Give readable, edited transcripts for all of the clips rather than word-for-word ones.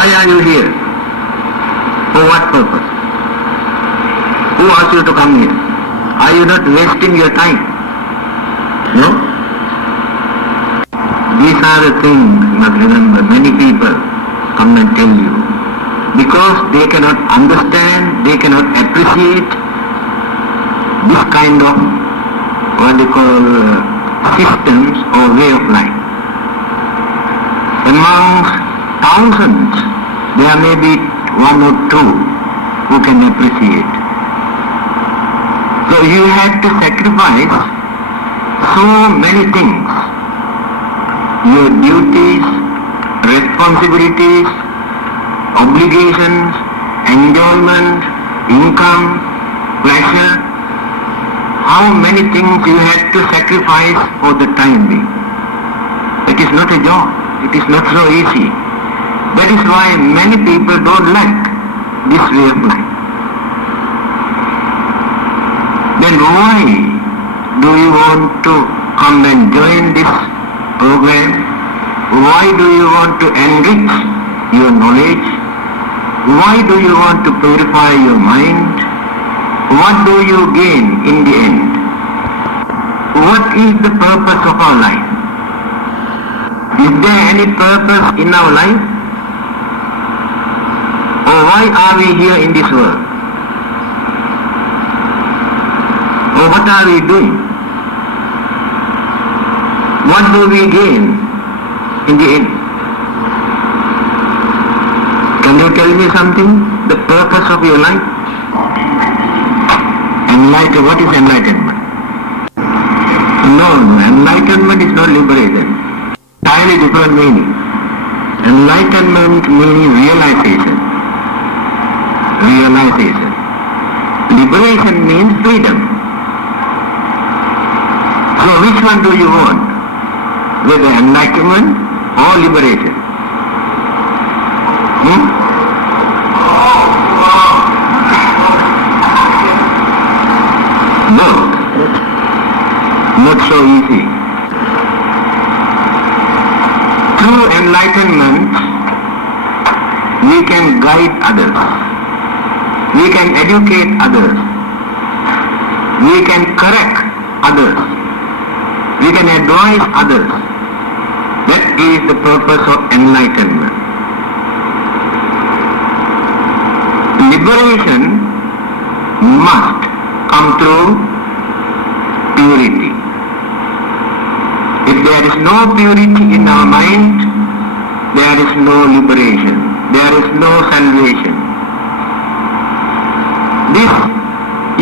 Why are you here? For what purpose? Who asked you to come here? Are you not wasting your time? No? These are the things you must remember. Many people come and tell you. Because they cannot understand, they cannot appreciate this kind of what they call systems or way of life. Among thousands, there may be one or two who can appreciate. So you have to sacrifice so many things. Your duties, responsibilities, obligations, enjoyment, income, pleasure. How many things you have to sacrifice for the time being. It is not a job. It is not so easy. That is why many people don't like this way of life. Then why do you want to come and join this program? Why do you want to enrich your knowledge? Why do you want to purify your mind? What do you gain in the end? What is the purpose of our life? Is there any purpose in our life? Or why are we here in this world? Or what are we doing? What do we gain in the end? Can you tell me something? The purpose of your life? What is enlightenment? No, enlightenment is not liberation. Entirely different meaning. Enlightenment means realization. Realization. Liberation means freedom. So which one do you want? Whether enlightenment or liberation? No, not so easy. Through enlightenment, we can guide others. We can educate others. We can correct others. We can advise others. That is the purpose of enlightenment. Liberation must come through purity. If there is no purity in our mind, there is no liberation. There is no salvation. This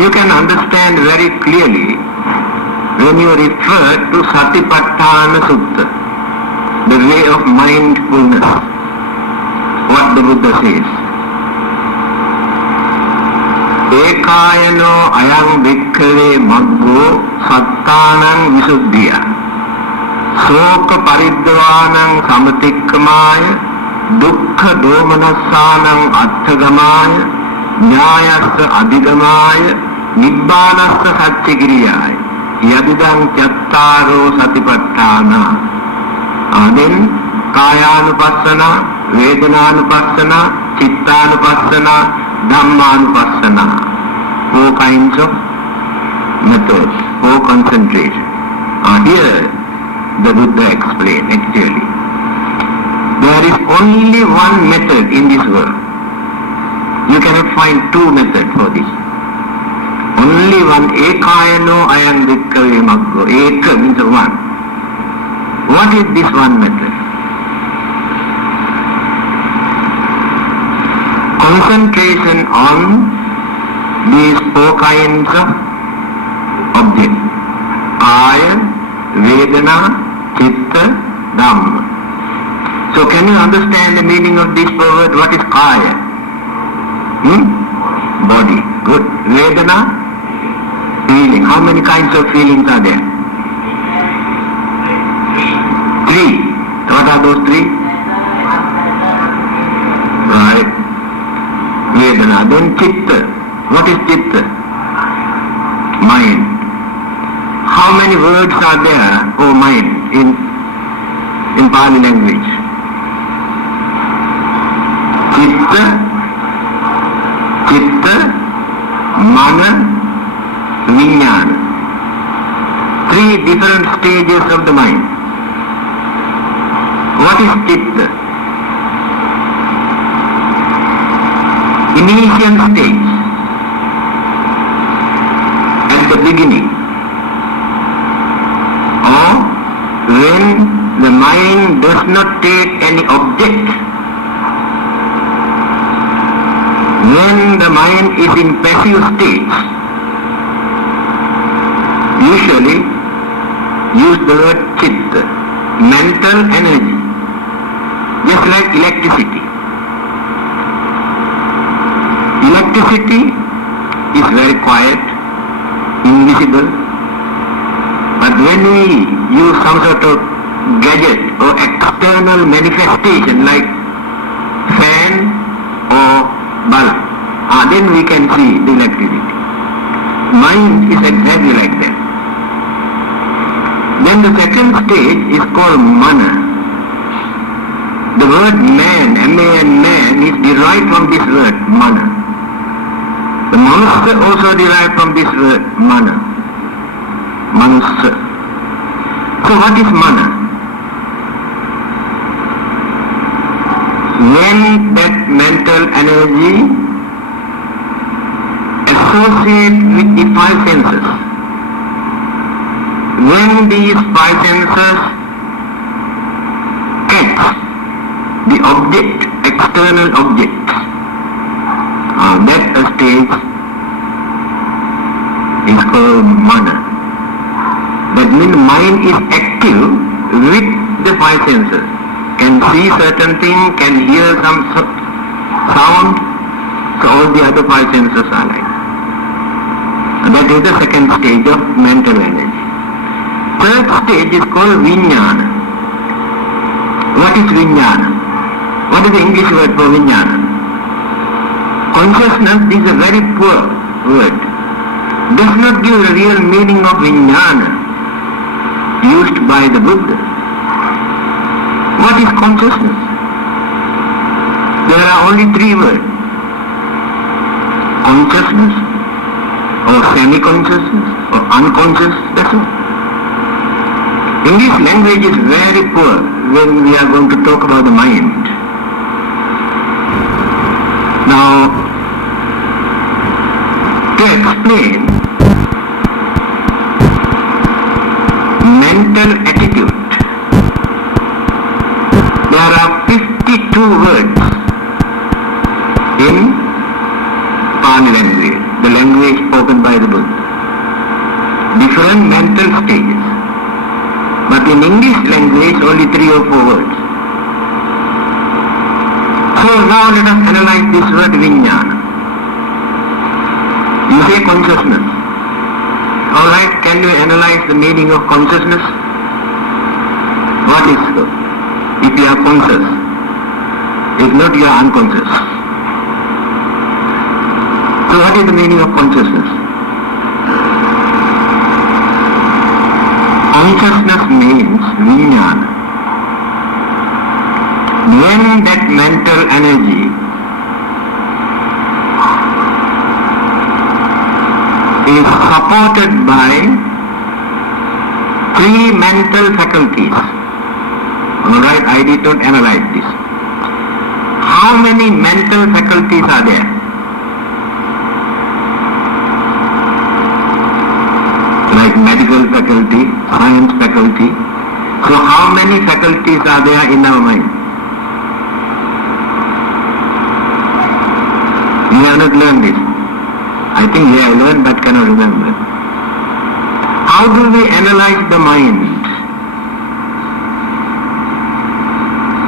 you can understand very clearly when you refer to Satipatthana Sutta, the way of mindfulness, what the Buddha says. Ekayano ayang bhikkhave maggo sattanang visuddhiya soka paridvanang samatikkamaya dukkha domanassanang atthagamaya nyayassa adhigamaya nibbanassa satchikiriyaya yadidang chattaro satipatthana. Then kayanupassana, vedananupassana, chittanupassana, Dhammanupassana, 4 kinds of methods, 4 concentration. Here the Buddha explained actually. There is only one method in this world. You cannot find 2 methods for this. Only one. Ekayano ayam bhikkhave maggo. Eka means one. What is this one method? Concentration on these 4 kinds of objects. Kaya, Vedana, Chitta, Dhamma. So can you understand the meaning of this word? What is Kaya? Body. Good. Vedana? Feeling. How many kinds of feelings are there? 3. What are those 3? Right. Vedana. Then Chitta. What is Chitta? Mind. How many words are there for mind in Pali language? Chitta, Chitta, Mana, Vijnana. Three different stages of the mind. What is Chitta? Initial stage, at the beginning, or when the mind does not take any object, when the mind is in passive state, usually use the word chitta, mental energy, just like electricity. Electricity is very quiet, invisible, but when we use some sort of gadget or external manifestation like fan or bulb, then we can see the electricity. Mind is exactly like that. Then the second stage is called mana. The word man, M-A-N, man, is derived from this word, mana. The manusya also derived from this word, mana. Manusya. So what is mana? When that mental energy associates with the five senses, when these five senses catch the object, external object, that stage is called mana. That means mind is active with the five senses. Can see certain thing, can hear some sound, so all the other five senses are like. That is the second stage of mental energy. Third stage is called vijnana. What is vijnana? What is the English word for vijnana? Consciousness is a very poor word. Does not give the real meaning of vijnana used by the Buddha. What is consciousness? There are only three words. Consciousness, or semi-consciousness, or unconscious, that's all. English language is very poor when we are going to talk about the mind. Now, to explain mental attitude, there are 52 words in Pali language, the language spoken by the Buddha. Different mental stages. But in English language, only 3 or 4 words. So now let us analyze this word vijnana. You say consciousness. Alright, can you analyze the meaning of consciousness? What is so? If you are conscious. If not, you are unconscious. So what is the meaning of consciousness? Consciousness means vijnana. When that mental energy is supported by 3 mental faculties. Alright, I did not analyze this. How many mental faculties are there? Like medical faculty, science faculty. So how many faculties are there in our mind? We have not learned this. I think we have learned but cannot remember. How do we analyze the mind?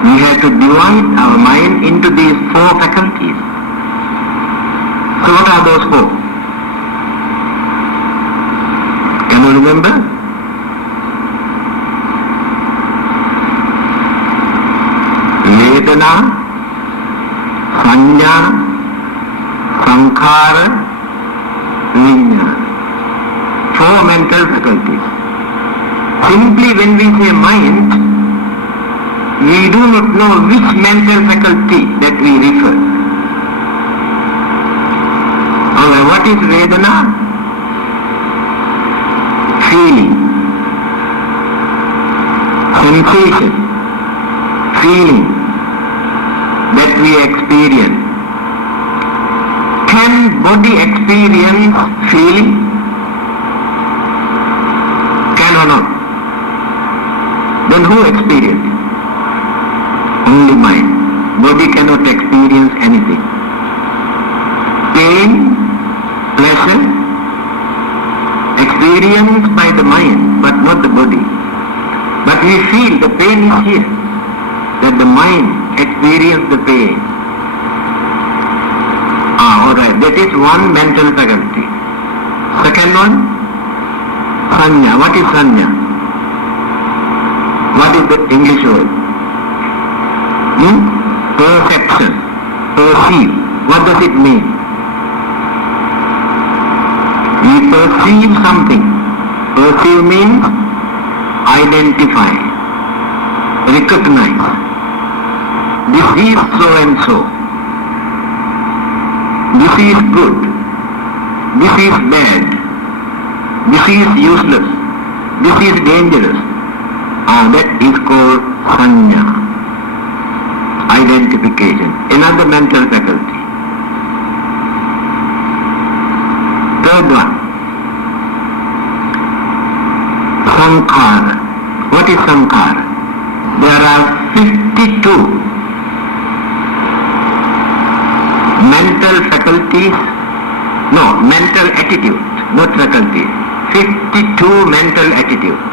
We have to divide our mind into these 4 faculties. So what are those 4? Can you remember? Vedana, Sanya, Sankhara, Vijnana. 4 mental faculties. Simply when we say mind, we do not know which mental faculty that we refer. Alright, what is Vedana? Feeling, sensation, feeling that we experience. Can body experience feeling? Can or not? Then who experiences? Only mind. Body cannot experience anything. Pain, pleasure, experienced by the mind, but not the body. But we feel the pain is here, that the mind experiences the pain. Alright, that is one mental faculty. Second one, sanya. What is sanya? What is the English word? Perception, perceive. What does it mean? We perceive something. Perceive means identify, recognize. This is so and so. This is good. This is bad. This is useless. This is dangerous. That is called sanya. Identification. Another mental faculty. Third one. Sankhara. What is sankhara? There are 52 mental faculties, mental attitudes, not faculties. 52 mental attitudes.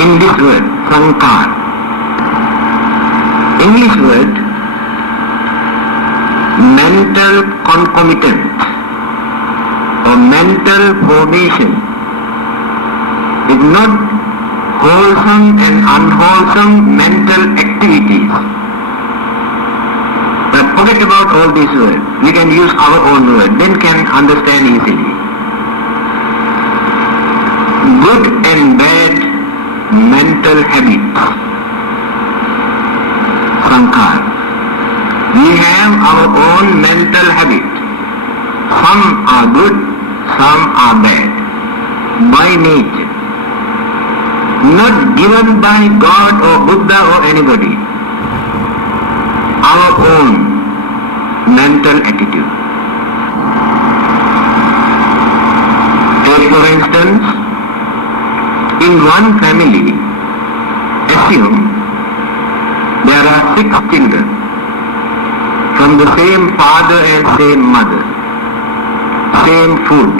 In this word, sankhara. English word, mental concomitant or mental formation is not wholesome and unwholesome mental activities. But forget about all these words. We can use our own word, then can understand easily. Good and bad mental habits. Sankhara. We have our own mental habits. Some are good, some are bad. By nature. Not given by God or Buddha or anybody. Our own mental attitude. Take for instance, in one family, assume there are 6 children from the same father and same mother, same food,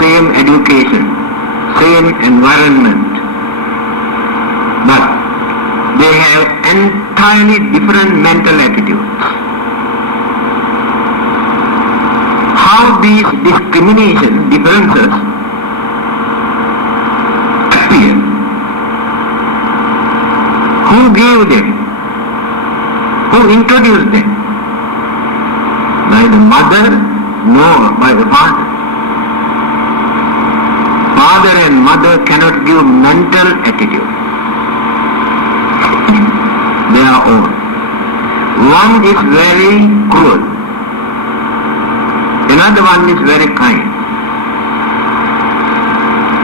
same education, same environment, but they have entirely different mental attitudes. How these discrimination differences appear? Who gave them? Who introduced them? By the mother, nor by the father. Father and mother cannot give mental attitude. Their own. One is very cruel. Another one is very kind.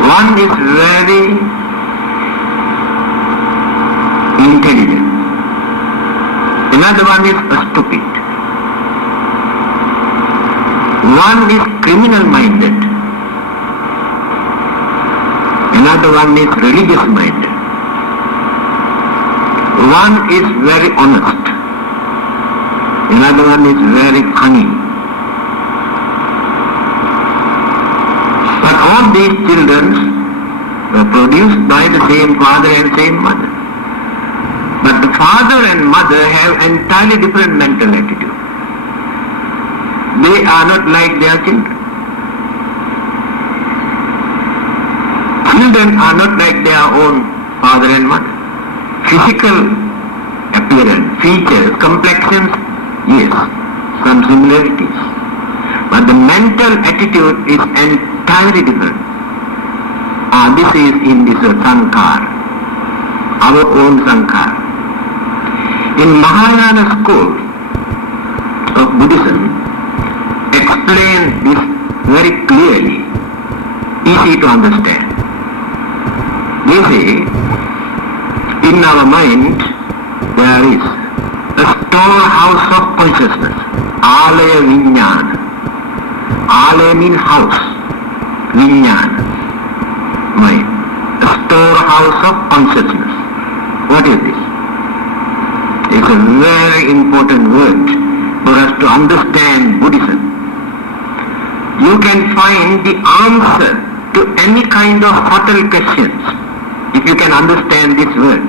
One is very intelligent. Another one is stupid. One is criminal-minded. Another one is religious-minded. One is very honest. Another one is very funny. But all these children were produced by the same father and same mother. But the father and mother have entirely different mental attitude. They are not like their children. Children are not like their own father and mother. Physical appearance, features, complexions, yes, some similarities. But the mental attitude is entirely different. This is in this sankhara. our own sankhara. In Mahayana school of Buddhism, explain this very clearly, easy to understand. They say, in our mind there is a storehouse of consciousness, alaya vijnana. Alaya means house, vijnana, mind. A storehouse of consciousness. What is this? It's a very important word for us to understand Buddhism. You can find the answer to any kind of subtle questions if you can understand this word.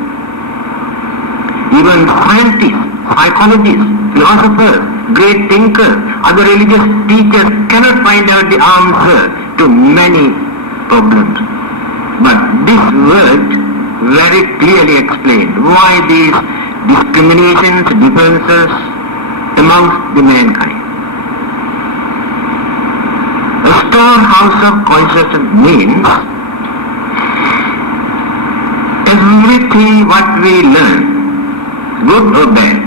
Even scientists, psychologists, philosophers, great thinkers, other religious teachers cannot find out the answer to many problems. But this word very clearly explains why these discriminations, differences amongst the mankind. A storehouse of consciousness means everything what we learn, good or bad,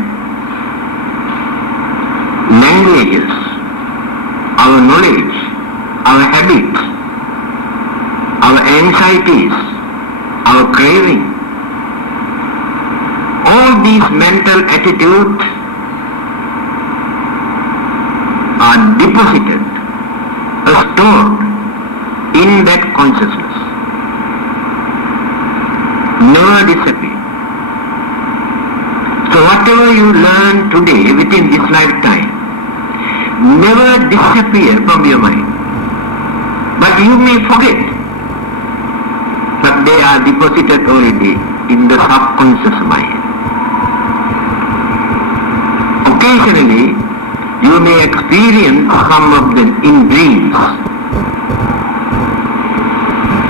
languages, our knowledge, our habits, our anxieties, our craving, all these mental attitudes are deposited, stored in that consciousness. Never disappear. So whatever you learn today within this lifetime, never disappear from your mind. But you may forget. But they are deposited already in the subconscious mind. Occasionally, you may experience some of them in dreams.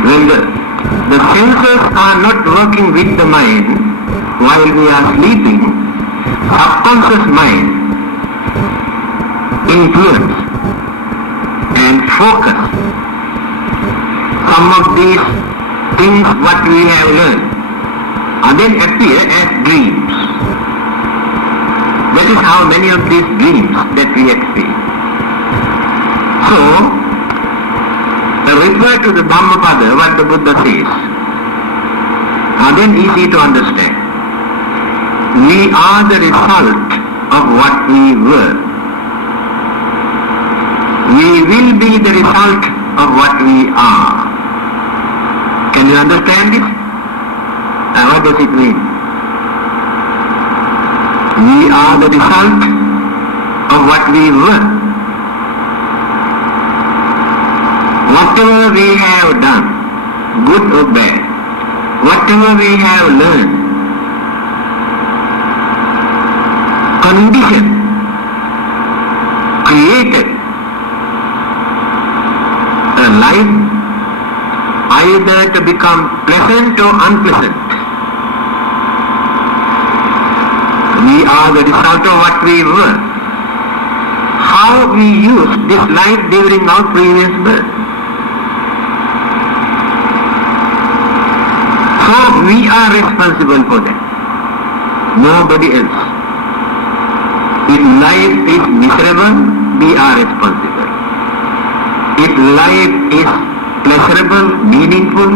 When the senses are not working with the mind while we are sleeping, subconscious mind influence and focus some of these things what we have learned and then appear as dreams. That is how many of these dreams that we experience. So, refer to the Dhammapada, what the Buddha says, and then easy to understand. We are the result of what we were. We will be the result of what we are. Can you understand this? What does it mean? We are the result of what we were. Whatever we have done, good or bad, whatever we have learned, condition, created a life either to become pleasant or unpleasant. We are the result of what we were. How we used this life during our previous birth. So we are responsible for that. Nobody else. If life is miserable, we are responsible. If life is pleasurable, meaningful,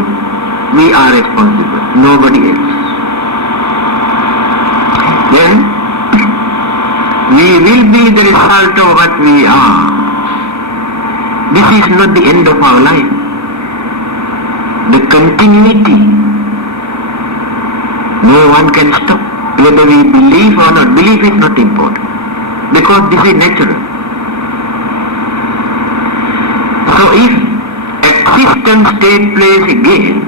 we are responsible. Nobody else. Then we will be the result of what we are. This is not the end of our life. The continuity. No one can stop. Whether we believe or not, belief is not important. Because this is natural. So if existence takes place again,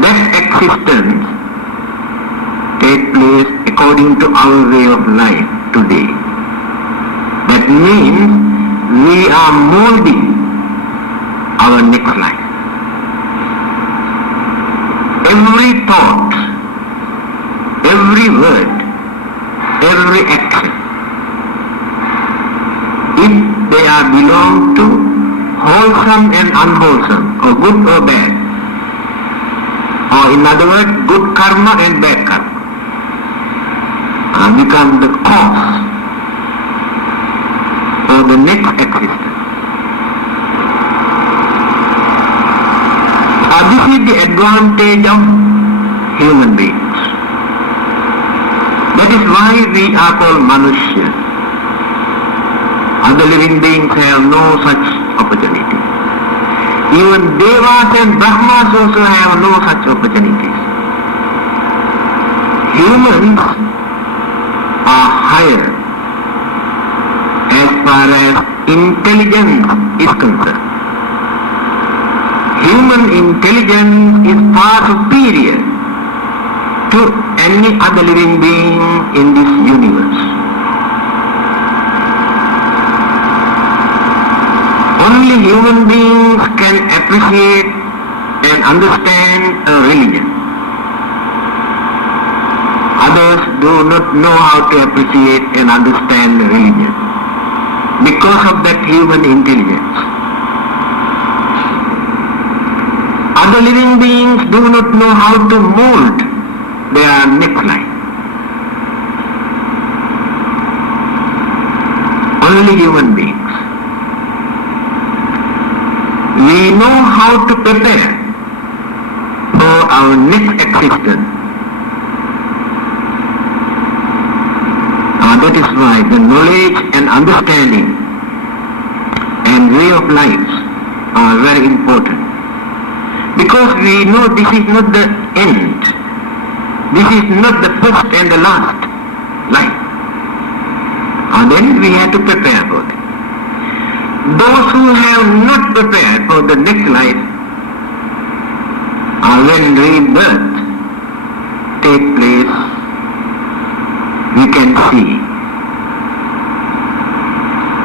that existence take place according to our way of life today. That means we are molding our next life. Every thought, every word, every action, if they are belong to wholesome and unwholesome, or good or bad, Or in other words, good karma and bad karma become the cause for the next existence. This is the advantage of human beings. That is why we are called Manushya. Other living beings have no such opportunity. Even Devas and Brahmas also have no such opportunities. Humans are higher as far as intelligence is concerned. Human intelligence is far superior to any other living being in this universe. Only human beings can appreciate and understand a religion. Others do not know how to appreciate and understand religion because of that human intelligence. Other living beings do not know how to mold their next life. Only human beings. We know how to prepare for our next existence. That is why the knowledge and understanding and way of life are very important. Because we know this is not the end. This is not the first and the last life. And then we have to prepare for it. Those who have not prepared for the next life, when rebirth take place, we can see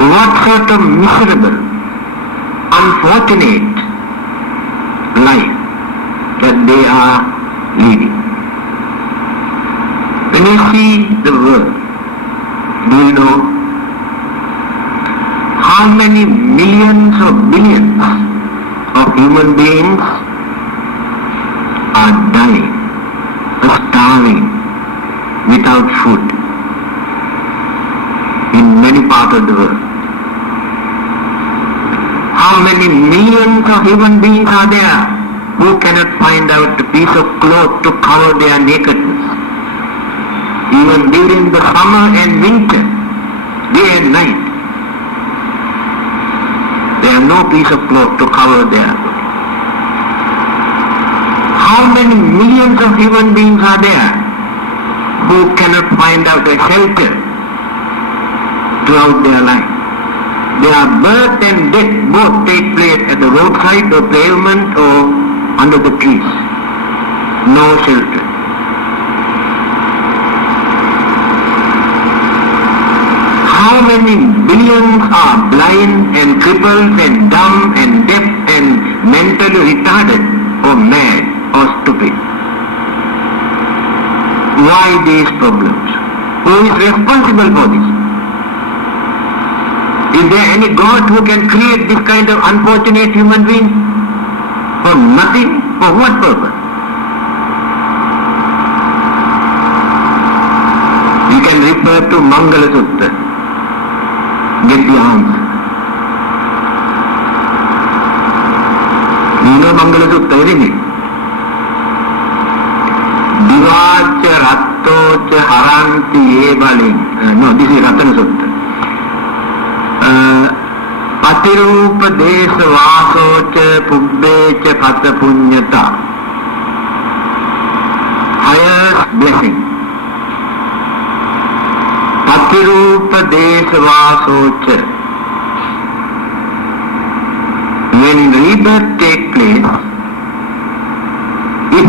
what sort of miserable, unfortunate life that they are leading. When you see the world, do you know how many millions or billions of human beings are dying, starving, without food in many parts of the world? How many millions of human beings are there who cannot find out a piece of cloth to cover their nakedness? Even during the summer and winter, day and night, they have no piece of cloth to cover their body. How many millions of human beings are there who cannot find out a shelter throughout their life? Their birth and death both take place at the roadside or pavement or under the trees. No shelter. How many billions are blind and crippled and dumb and deaf and mentally retarded or mad or stupid? Why these problems? Who is responsible for this? Is there any God who can create this kind of unfortunate human being? For nothing? For what purpose? You can refer to Mangala Sutta. Get the answer. You know Mangala Sutta, isn't it? Divacha rattocha haranti ebalin. No, this is Ratana Sutta. Patirupa desa vasocha pubbecha pata punyata. Highest blessing. Patirupa desa vasocha. When rebirth takes place, if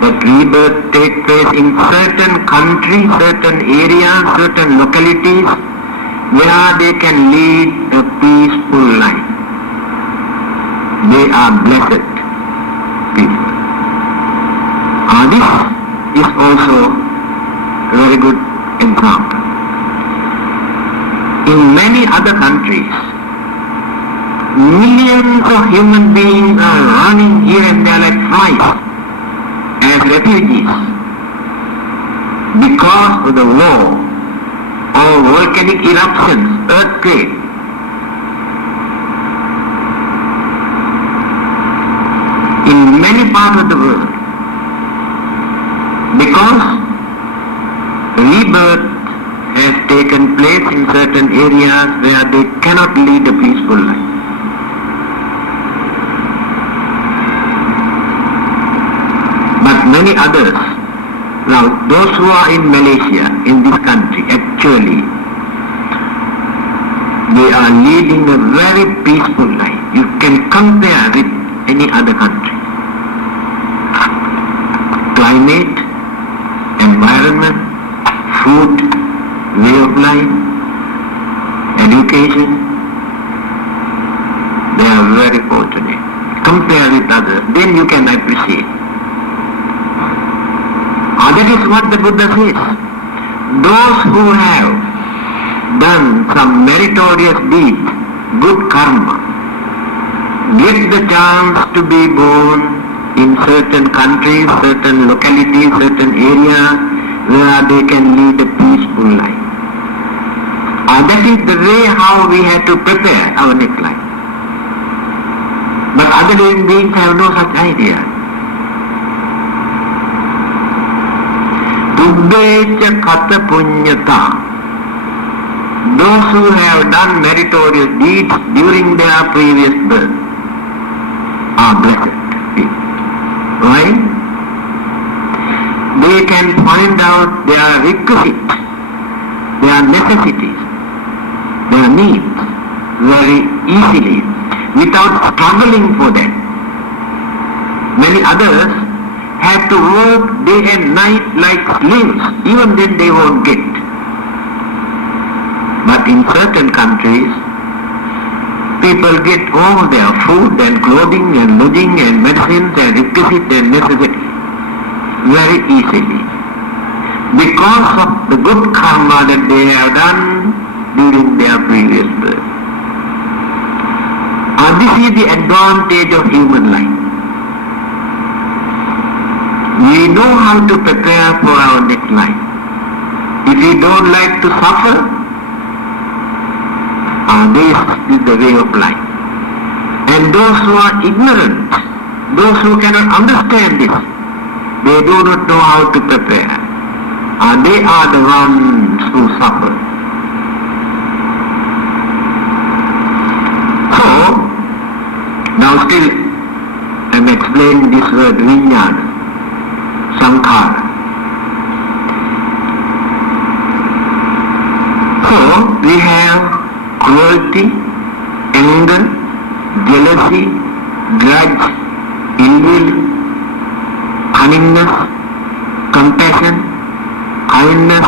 that rebirth takes place in certain countries, certain areas, certain localities, where they can lead a peaceful life. They are blessed people. This is also a very good example. In many other countries, millions of human beings are running here and there like flies, as refugees because of the war or volcanic eruptions, earthquakes. In many parts of the world, because rebirth has taken place in certain areas where they cannot lead a peaceful life. But many others, now those who are in Malaysia, in this country, actually, they are leading a very peaceful life. You can compare with any other country. Climate, environment, food, way of life, education, they are very fortunate. Compare with others, then you can appreciate. That is what the Buddha says. Those who have done some meritorious deed, good karma, get the chance to be born in certain countries, certain localities, certain areas where they can lead a peaceful life. That is the way how we have to prepare our next life. But other living beings have no such idea. Ubbecha kata punyata. Those who have done meritorious deeds during their previous birth are blessed people. Why? They can find out their requisite, their necessities, their needs very easily without struggling for them. Many others have to work day and night like slaves, even then they won't get. But in certain countries, people get all their food and clothing and lodging and medicines and requisite and necessity very easily because of the good karma that they have done during their previous birth. This is the advantage of human life. We know how to prepare for our next life. If we don't like to suffer, this is the way of life. And those who are ignorant, those who cannot understand this, they do not know how to prepare. They are the ones who suffer. So, now still I am explaining this word vijnana. Sankhara. So we have cruelty, anger, jealousy, grudge, ill will, cunningness, compassion, kindness,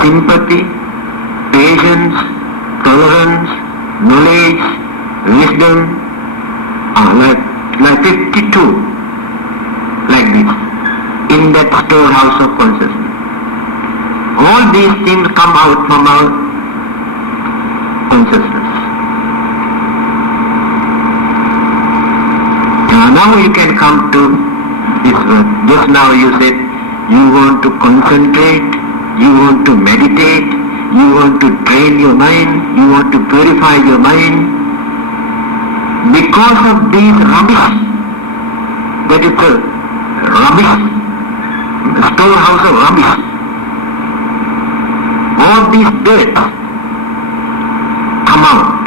sympathy, patience, tolerance, knowledge, wisdom, like 52, like this, in that storehouse of consciousness. All these things come out from our consciousness. Now you can come to this word. Just now you said you want to concentrate, you want to meditate, you want to train your mind, you want to purify your mind. Because of these rubbish, that is the rubbish, the storehouse of rubbish, all these dirt come out.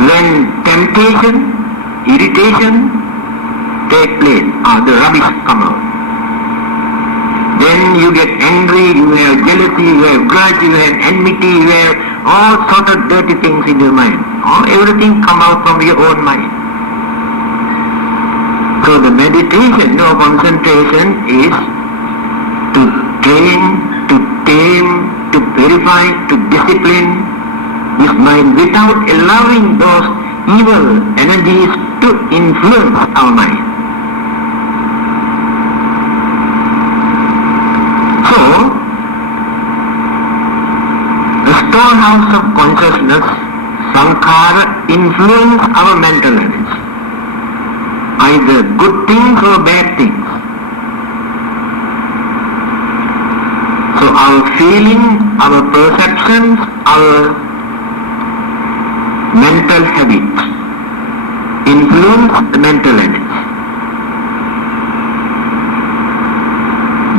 When temptation, irritation take place, the rubbish come out. Then you get angry, you have jealousy, you have grudge, you have enmity, you have all sort of dirty things in your mind. Everything come out from your own mind. So the meditation or concentration is to train, to tame, to purify, to discipline this mind without allowing those evil energies to influence our mind. So, the storehouse of consciousness, sankhara, influence our mental energy, either good things or bad things. So our feeling, our perceptions, our mental habits influence the mental energy.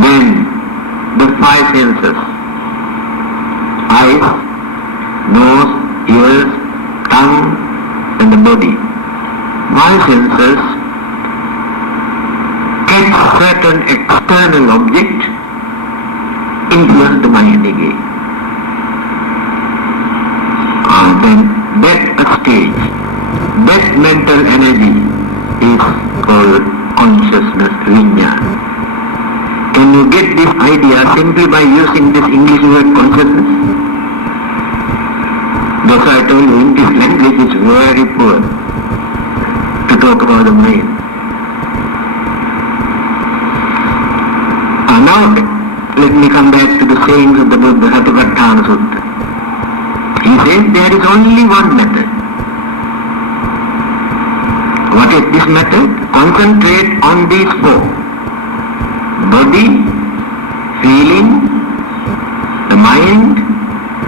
Then the five senses, eyes, nose, ears, tongue, and the body. Five senses catch certain external object, influence the mind again. Then that stage, that mental energy is called consciousness vijnana. Can you get this idea simply by using this English word consciousness? That's why I told you, English language is very poor to talk about the mind. Now let me come back to the sayings of the Buddha, Satipatthana Sutta. He says there is only one method. What is this method? Concentrate on these four: body, feeling, the mind,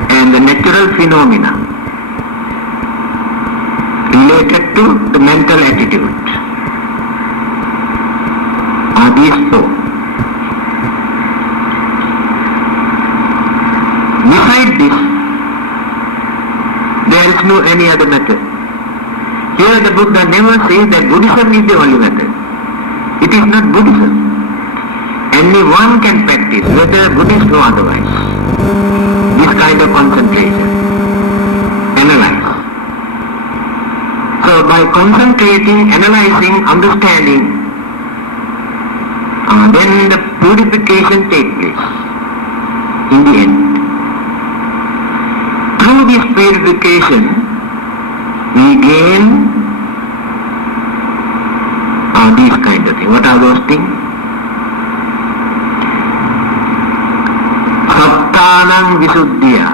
and the natural phenomena related to the mental attitude. Are these four. Beside this, there is no any other method. Here the Buddha never says that Buddhism is the only method. It is not Buddhism. Anyone can practice, whether Buddhist or otherwise, this kind of concentration. Analyze. So by concentrating, analyzing, understanding, then the purification takes place in the end. Through this purification, we gain these kind of things. What are those things? Sattanam visuddhya,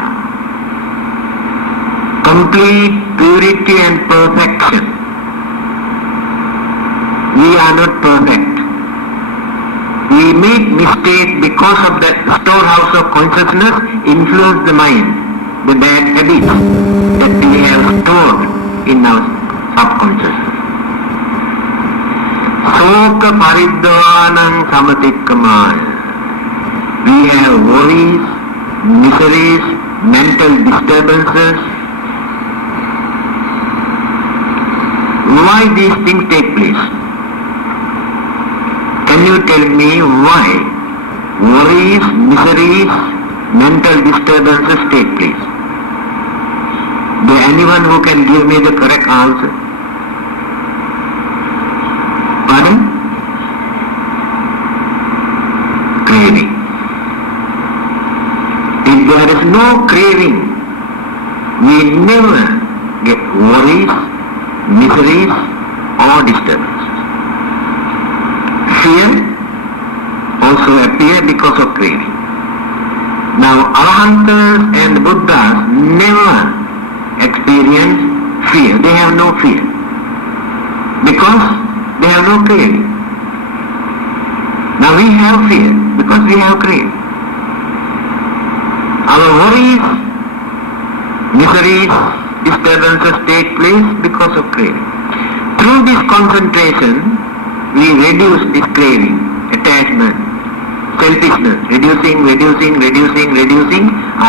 complete purity and perfection. We are not perfect. We make mistake because of that storehouse of consciousness influence the mind, the bad habits that we have stored in our subconscious. Soka paridvanam samatikkamaya. We have worries, miseries, mental disturbances. Why these things take place? Can you tell me why worries, miseries, mental disturbances take place? Is there anyone who can give me the correct answer? Pardon? Craving. If there is no craving, we never get worries, miseries, or disturbances. Fear also appear because of craving. Now, Arahantas and Buddhas never experience fear. They have no fear because they have no craving. Now we have fear because we have craving. Our worries, miseries, disturbances take place because of craving. Through this concentration, we reduce this craving, attachment, selfishness, reducing,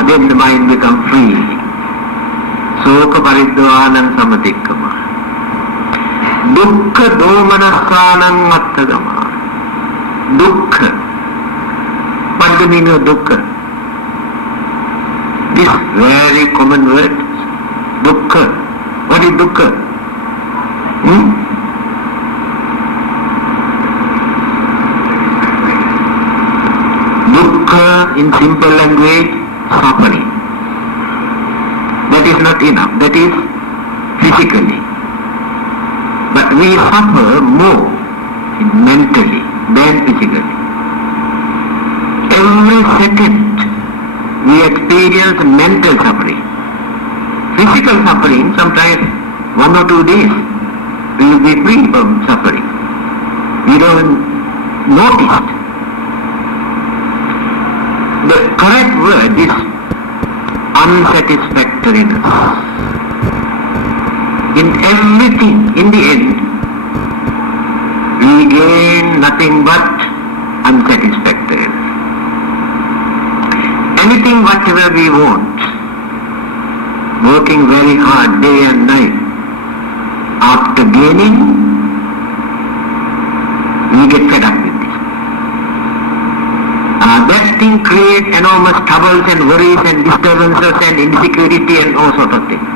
then the mind becomes free. Soka paridvanam samatikkama. Dukkha domanassanam attagama. Dukkha. What is the meaning of dukkha? This very common word. Dukkha. What is dukkha? Dukkha in simple language, suffering. That is not enough. That is physically. But we suffer more mentally than physically. Every second we experience mental suffering. Physical suffering, sometimes 1 or 2 days, we will be free from suffering. We don't notice. The correct word is unsatisfactoriness. In everything, in the end, we gain nothing but unsatisfactoriness. Anything whatever we want, working very hard day and night, after gaining, we get fed up with this. That thing creates enormous troubles and worries and disturbances and insecurity and all sorts of things.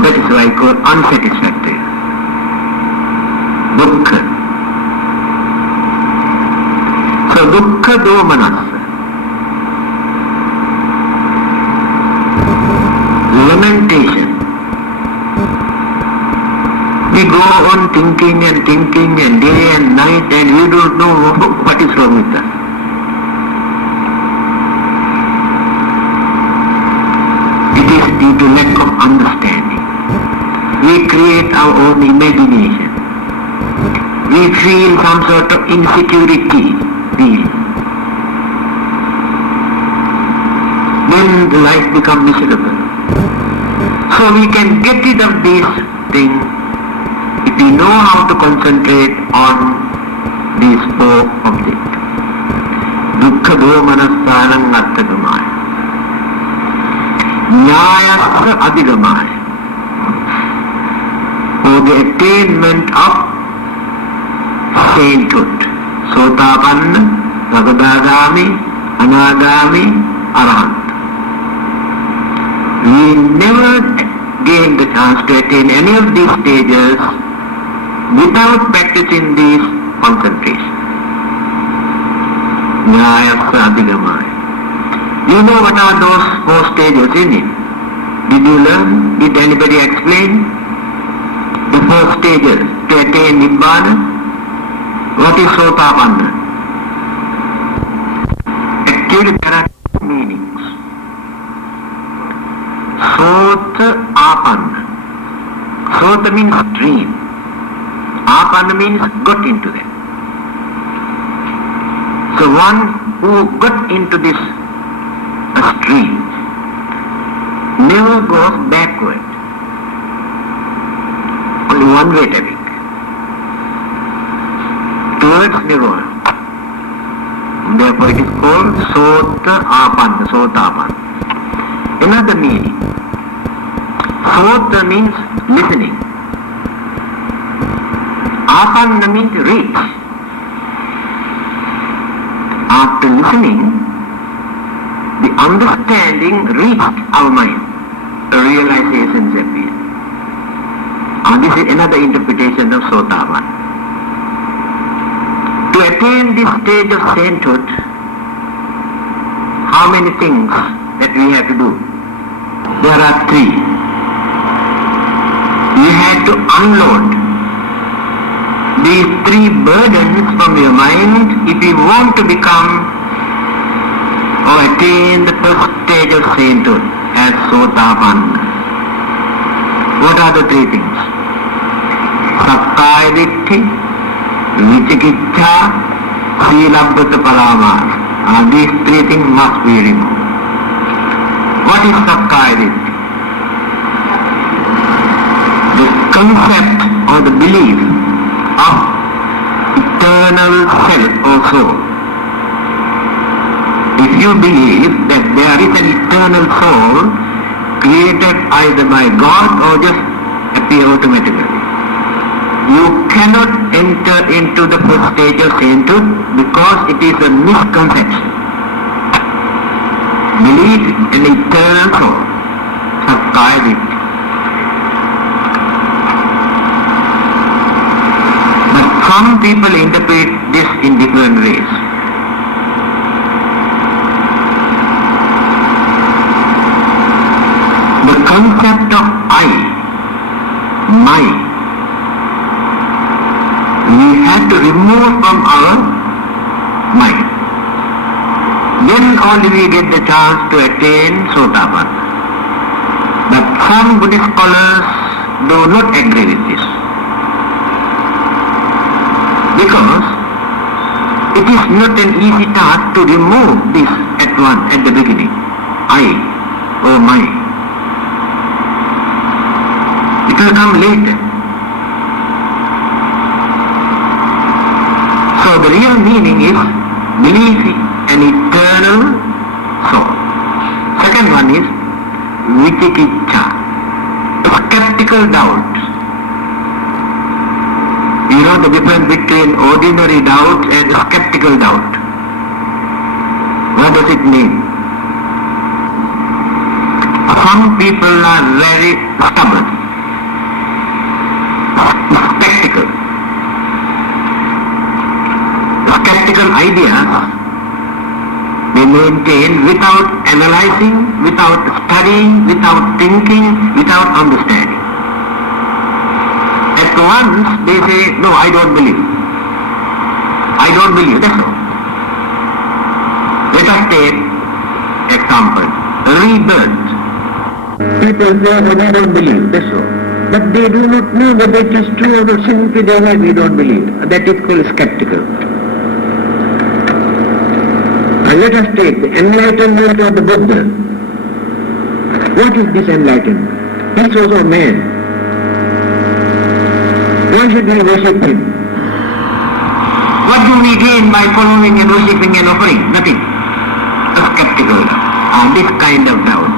That is why I call unsatisfactory. Dukkha. So dukkha dhammananda. Lamentation. We go on thinking and day and night and we don't know what is wrong with us. It is due to lack of understanding. We create our own imagination. We feel some sort of insecurity. Then the life becomes miserable. So we can get rid of this thing if we know how to concentrate on these four objects. Dukkha dhammanassanam arthagamaya. Nyayasya adhigamaya. For the attainment of sainthood. Sotapanna, Sagadagami, Anagami, Arahant. We never gain the chance to attain any of these stages without practicing this concentration. Nyayasya adhigamaya. You know what are those four stages in it? Did you learn? Did anybody explain? The four stages to attain Nibbana? What is Sotapanna? Actually there are two meanings. Sota apanna. Sota means stream. Apanna means got into them. So one who got into this stream never goes backward. Only one way to be. Towards Nirvana. Therefore it is called Sotapanna, Sotapanna. Another meaning. Sota means listening. Apanna means reach. After listening, the understanding reached our mind. The realizations appear. And this is another interpretation of Sotapanna. To attain this stage of sainthood, how many things that we have to do? There are three. You have to unload these three burdens from your mind if you want to become or attain the first stage of sainthood as Sotapanna. What are the three things? Sakkaya Ditthi, Vicikiccha, Silabbata Paramasa. These three things must be removed. What is Sakkaya Ditthi? The concept or the belief of eternal self or soul. If you believe that there is an eternal soul created either by God or just appear automatically, you cannot enter into the first stage of sainthood because it is a misconception. Believe in eternal soul, Sakkaya Ditthi. But some people interpret this in different ways. The concept of I, my, we have to remove from our mind. Then only we get the chance to attain Sotapanna. But some Buddhist scholars do not agree with this. Because It is not an easy task to remove this at once, at the beginning. I or my. It will come later. So the real meaning is belief in an eternal soul. Second one is vichikicha, skeptical doubt. You know the difference between ordinary doubt and skeptical doubt. What does it mean? Some people are very stubborn, skeptical. Skeptical ideas they maintain without analyzing, without studying, without thinking, without understanding. At once they say, no, I don't believe. I don't believe, that's all. Let us take example, rebirth. People say, oh, they don't believe, that's all. But they do not know whether it is true or not, simply they say, we don't believe. That is called skeptical. Let us take the enlightenment of the Buddha. What is this enlightenment? He is also a man. Why should we worship him? What do we gain by following and worshipping and offering? Nothing. A skeptical doubt. This kind of doubt.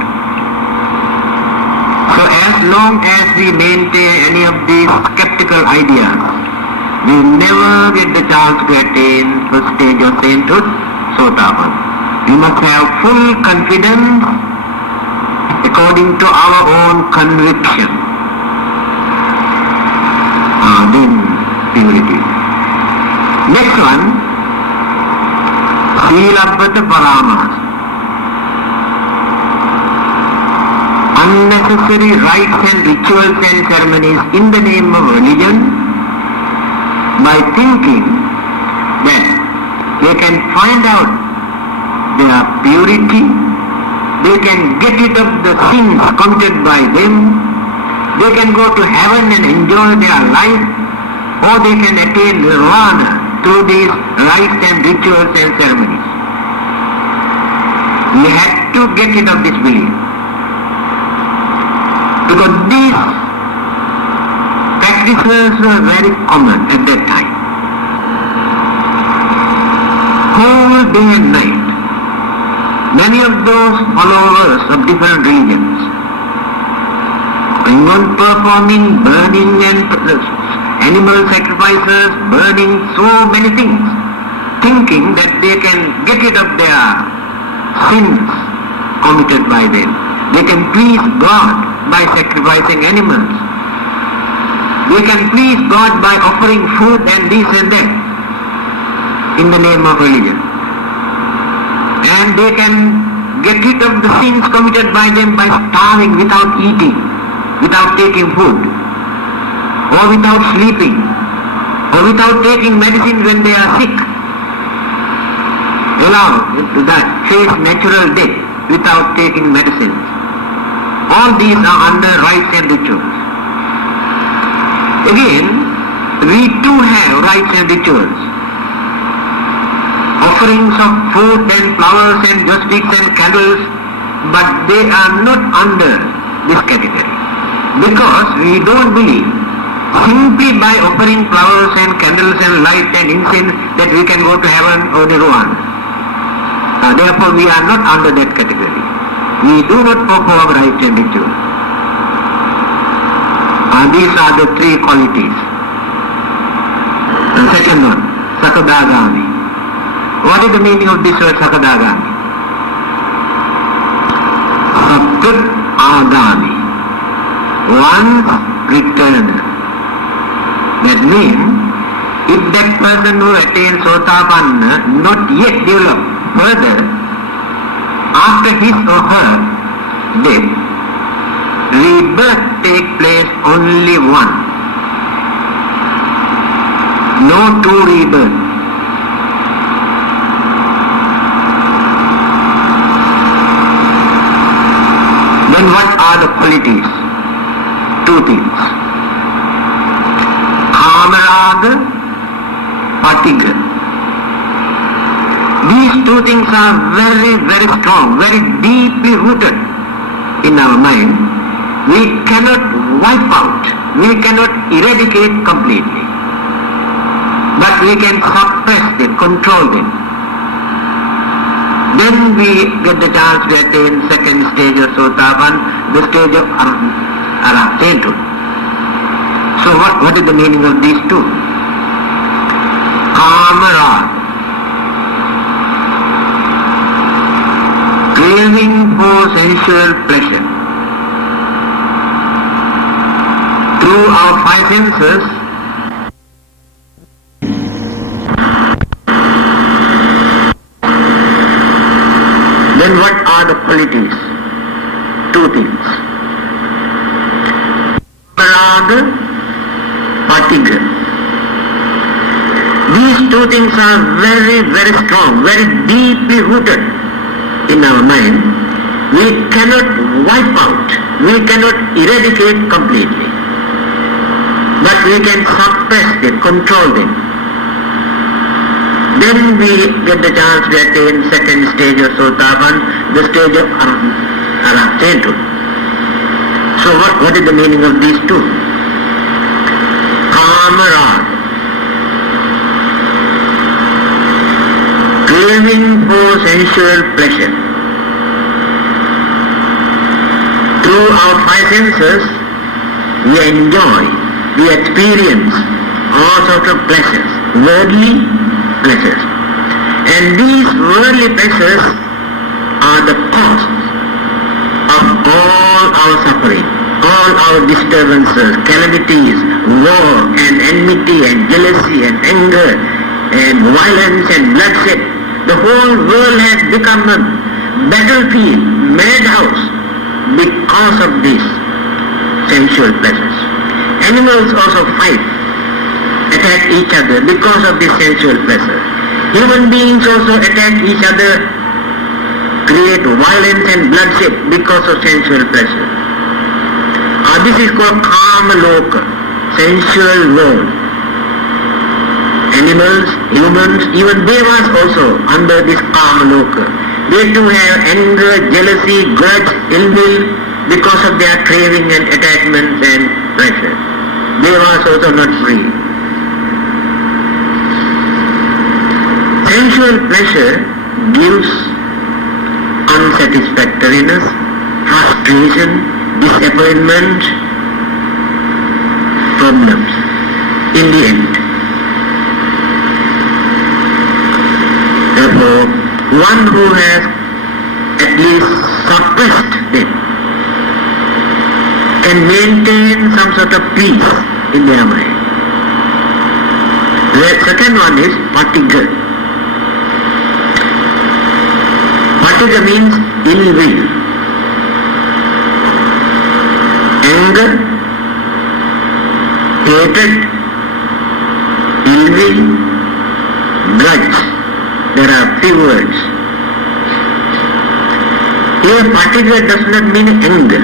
So as long as we maintain any of these skeptical ideas, we never get the chance to attain the stage of sainthood, Sotapan. We must have full confidence according to our own conviction. Then purity. Next one, Silabhata Paramas. Unnecessary rites and rituals and ceremonies in the name of religion, by thinking that they can find out their purity, they can get rid of the sins committed by them, they can go to heaven and enjoy their life, or they can attain nirvana through these rites and rituals and ceremonies. We have to get rid of this belief. Because these practices were very common at that time. Whole day and night, many of those followers of different religions going on performing burning and animal sacrifices, burning so many things, thinking that they can get rid of their sins committed by them. They can please God by sacrificing animals. They can please God by offering food and this and that in the name of religion. And they can get rid of the sins committed by them by starving without eating, without taking food, or without sleeping, or without taking medicine when they are sick. Allow that, face natural death without taking medicine. All these are under rites and rituals. Again, we too have rites and rituals. Offerings of food and flowers and joss sticks and candles, but they are not under this category. Because we don't believe simply by offering flowers and candles and light and incense that we can go to heaven or nirvana. Therefore we are not under that category. We do not perform rites and rituals. These are the three qualities. The second one, Sakadagami. What is the meaning of this word Sakadagami? Sakat Agami. Once returner. That means, if that person who attains Sotapanna not yet developed further, after his or her death, rebirth takes place only one. No two rebirth. Then what are the qualities? Two things. Kamaraga, Patiga. These two things are very, very strong, very deeply rooted in our mind. We cannot wipe out, we cannot eradicate completely, but we can suppress them, control them. Then we get the chance to attain second stage of Sotapan, the stage of sainthood. So what is the meaning of these two? Kamarad, craving for sensual pleasure. Through our five senses, then what are the qualities? Two things. Parag, fatigue. These two things are very, very strong, very deeply rooted in our mind. We cannot wipe out, we cannot eradicate completely, but we can suppress them, control them. Then we get the chance to attain second stage of Sotapan, the stage of sainthood. So what is the meaning of these two? Kamarad, craving for sensual pleasure. Through our five senses, we enjoy, we experience all sorts of pleasures, worldly pleasures. And these worldly pleasures are the cause of all our suffering, all our disturbances, calamities, war and enmity and jealousy and anger and violence and bloodshed. The whole world has become a battlefield, madhouse, because of these sensual pleasures. Animals also fight, attack each other because of this sensual pleasure. Human beings also attack each other, create violence and bloodshed because of sensual pleasure. This is called Kamaloka, sensual world. Animals, humans, even devas also under this Kamaloka. They too have anger, jealousy, grudge, ill will because of their craving and attachments and pleasure. Devas also not free. Sensual pleasure gives unsatisfactoriness, frustration, disappointment, problems in the end. Therefore, one who has at least suppressed them can maintain some sort of peace in their mind. The second one is fatigue. Fatigue means ill will, anger, hatred, ill will, grudge. There are few words. Here fatigue does not mean anger.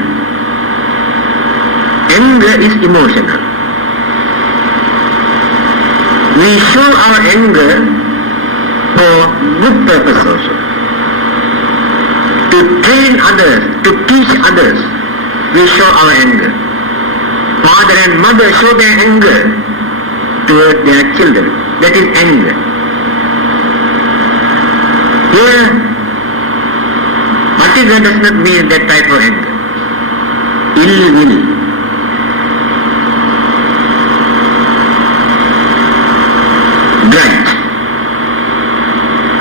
Anger is emotional. We show our anger for good purpose also. To train others, to teach others, we show our anger. Father and mother show their anger toward their children. That is anger. Here, fatigue does not mean that type of anger. Ill will. Grudge.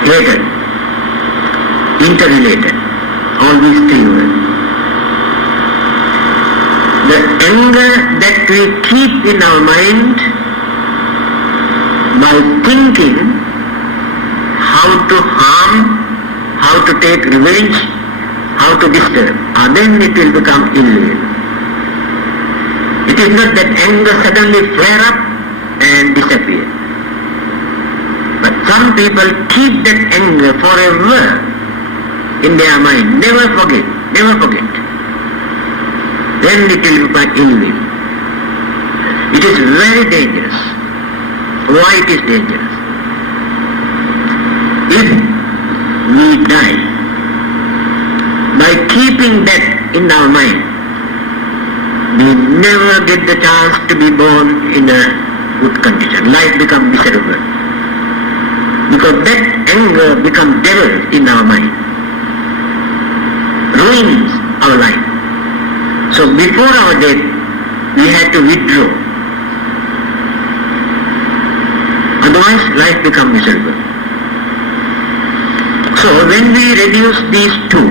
Hatred. Interrelated. All these three words. The anger that we keep in our mind by thinking how to harm, how to take revenge, how to disturb, then it will become ill will. It is not that anger suddenly flare up and disappear. But some people keep that anger forever in their mind, never forget, never forget. Then it will become ill will. It is very dangerous. Why it is dangerous? If we die. By keeping that in our mind, we never get the chance to be born in a good condition. Life becomes miserable. Because that anger becomes devil in our mind. Ruins our life. So before our death, we had to withdraw. Otherwise, life becomes miserable. So when we reduce these two,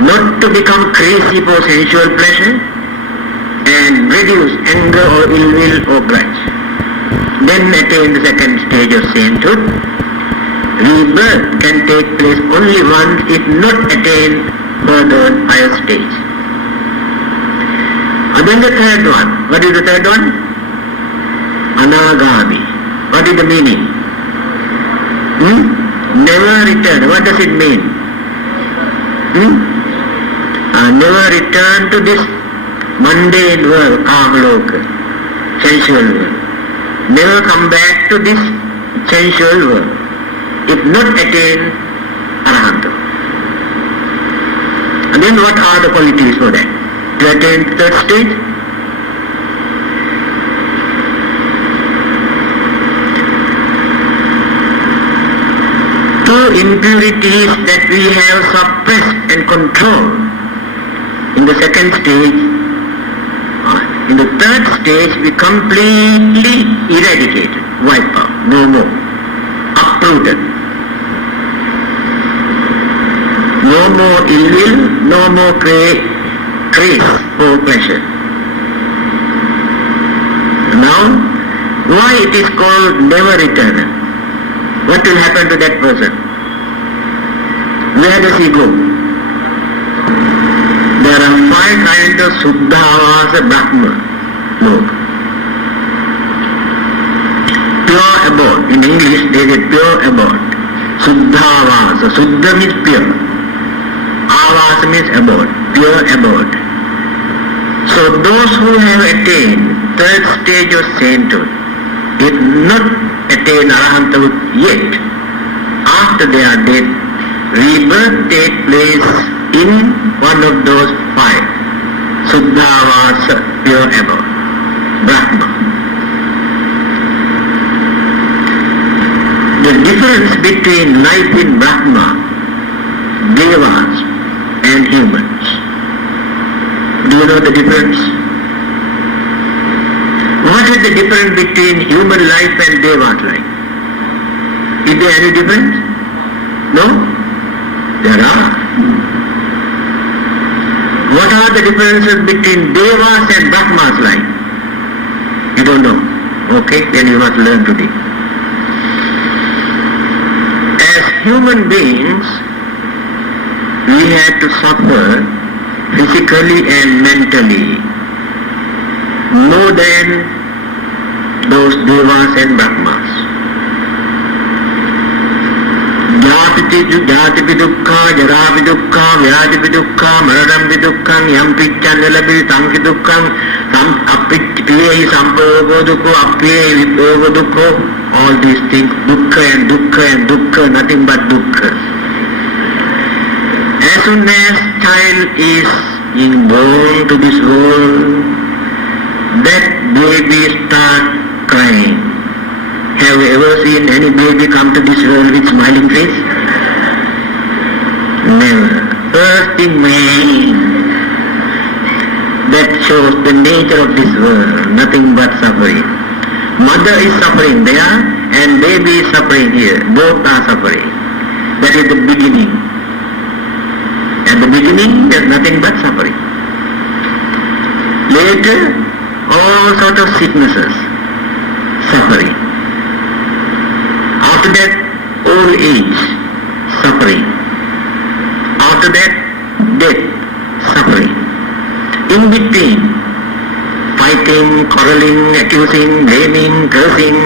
not to become crazy for sensual pleasure, and reduce anger or ill will or grudge, then attain the second stage of sainthood. Rebirth can take place only once if not attain further higher stage. And then the third one. What is the third one? Anagami. What is the meaning? Never return. What does it mean? Never return to this mundane world, Kamaloka, sensual world. Never come back to this sensual world if not attain Arahanta. And then what are the qualities for that? To attain the third stage? Two impurities that we have suppressed and controlled in the second stage. In the third stage, we completely eradicated, wiped out, no more, uprooted. No more ill will, no more craze for pleasure. Now, why it is called never returner? What will happen to that person? Where does he go? There are 5 kinds of Suddhavasa Brahma Loka. Pure abode. In English they say pure abode. Suddhavasa. Suddha means pure. Avasa means abode. Pure abode. So those who have attained third stage of sainthood did not attain Arahanthood yet. After their death, rebirth takes place in one of those 5. Suddhavasa, pure abode, Brahma. The difference between life in Brahma, Devas and humans. Do you know the difference? What is the difference between human life and Deva's life? Is there any difference? No? There are. What are the differences between Devas and Brahma's life? You don't know. Okay, then you must learn today. As human beings, we had to suffer physically and mentally more than those Devas and Brahmas. Jati vidukha, jara vidukha, vyadi vidukha, maradam vidukha, yam picchanelabi, sanki dukha, appiye sampogo dukho, appiye vipogo dukho, all these things, dukkha and dukkha and dukkha, nothing but dukkha. As soon as child is being born to this world, that baby starts crying. Have you ever seen any baby come to this world with smiling face? Never. First thing that shows the nature of this world, nothing but suffering. Mother is suffering there and baby is suffering here. Both are suffering. That is the beginning. At the beginning, there is nothing but suffering. Later, all sorts of sicknesses, suffering. After that, old age, suffering. After that, death, suffering. In between, fighting, quarreling, accusing, blaming, cursing,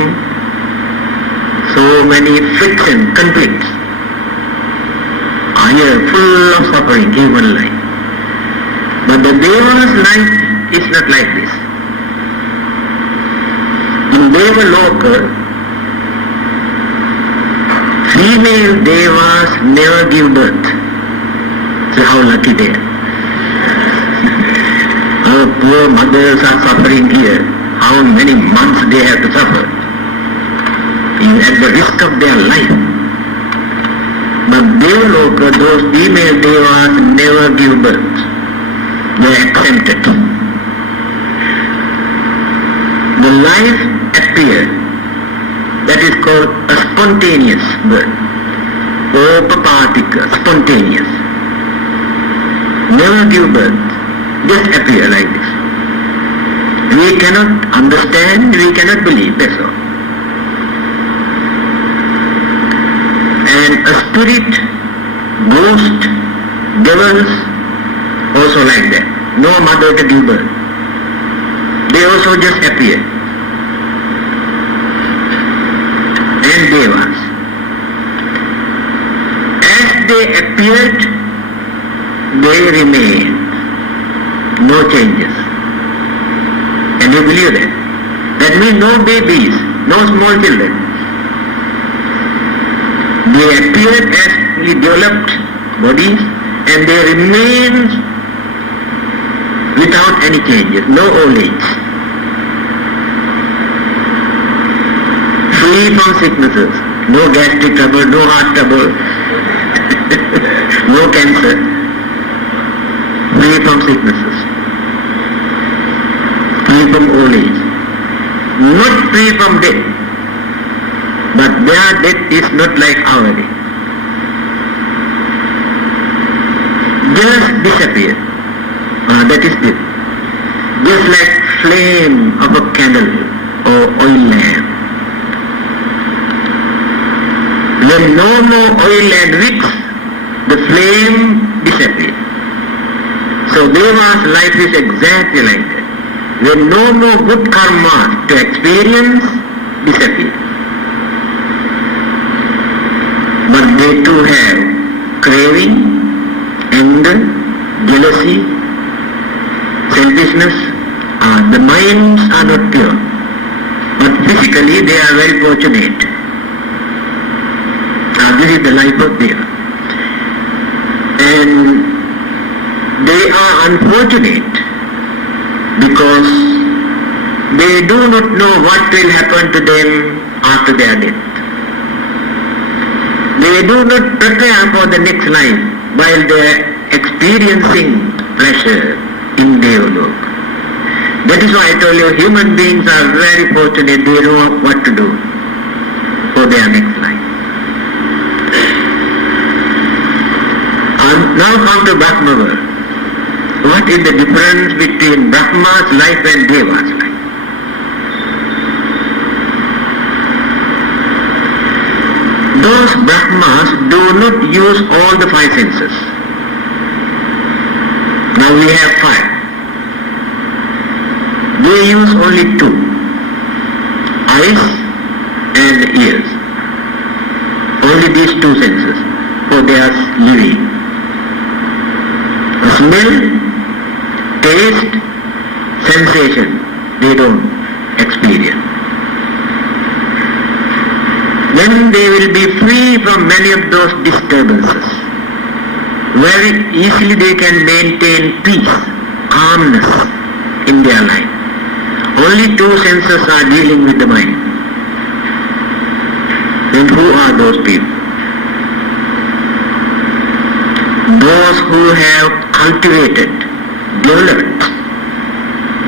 so many friction, conflicts are here, full of suffering, human life. But the Deva's life is not like this. In Deva Loka, Female devas never give birth. So how lucky they are. Our poor mothers are suffering here. How many months they have to suffer, at the risk of their life. But Devaloka, those female devas never give birth. They are exempted. The life appears. That is called a spontaneous birth. Opapatika, spontaneous. Never give birth. Just appear like this. We cannot understand, we cannot believe, that's all. And a spirit, ghost, devils, also like that. No mother to give birth. They also just appear. And devas. As they appeared, they remain. No changes. Can you believe that? That means no babies, no small children. They appear as fully developed bodies and they remain without any changes, no old age. Free from sicknesses, no gastric trouble, no heart trouble, no cancer. Free from sicknesses. Free from old age. Not free from death. But their death is not like our death. Just disappear. That is death. Just like flame of a candle or oil lamp. When no more oil and wicks, the flame disappears. So Deva's life is exactly like that. When no more good karma to experience, disappear. But they too have craving, anger, jealousy, selfishness. The minds are not pure. But physically they are very fortunate. This is the life of Deva. And they are unfortunate because they do not know what will happen to them after their death. They do not prepare for the next life while they are experiencing pleasure in Devaloka. That is why I told you human beings are very fortunate, they know what to do for their next life. Now come to Brahma world. What is the difference between Brahma's life and Deva's life? Those Brahmas do not use all the five senses. Now we have five. They use only two. Eyes and ears. Only these two senses for their living. Smell, taste, sensation, they don't experience. Then they will be free from many of those disturbances. Very easily they can maintain peace, calmness in their life. Only two senses are dealing with the mind. Then who are those people? Those who have cultivated, developed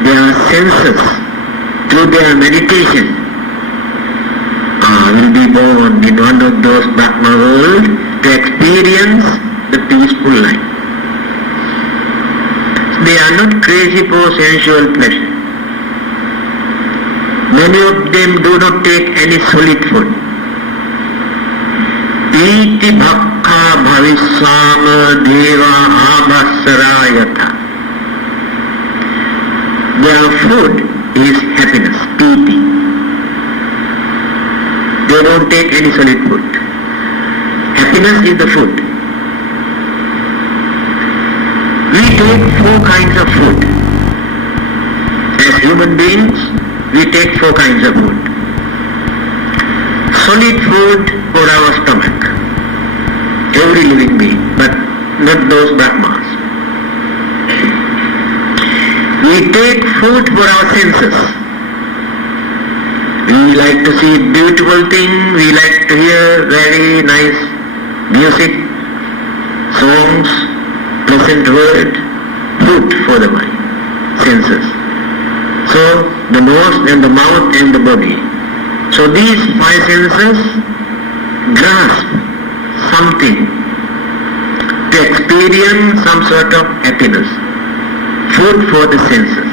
their senses through their meditation will be born in one of those Brahma worlds to experience the peaceful life. They are not crazy for sensual pleasure. Many of them do not take any solid food. Iti bhakka bhavisama deva abhasarayata. Their food is happiness, piti. They don't take any solid food. Happiness is the food. We take four kinds of food. As human beings, we take four kinds of food. Solid food for our stomach. every living being, but not those Brahmas. We take food for our senses. We like to see beautiful things, we like to hear very nice music, songs, pleasant word, food for the mind, senses. So the nose and the mouth and the body. So these five senses grasp something to experience some sort of happiness. Food for the senses.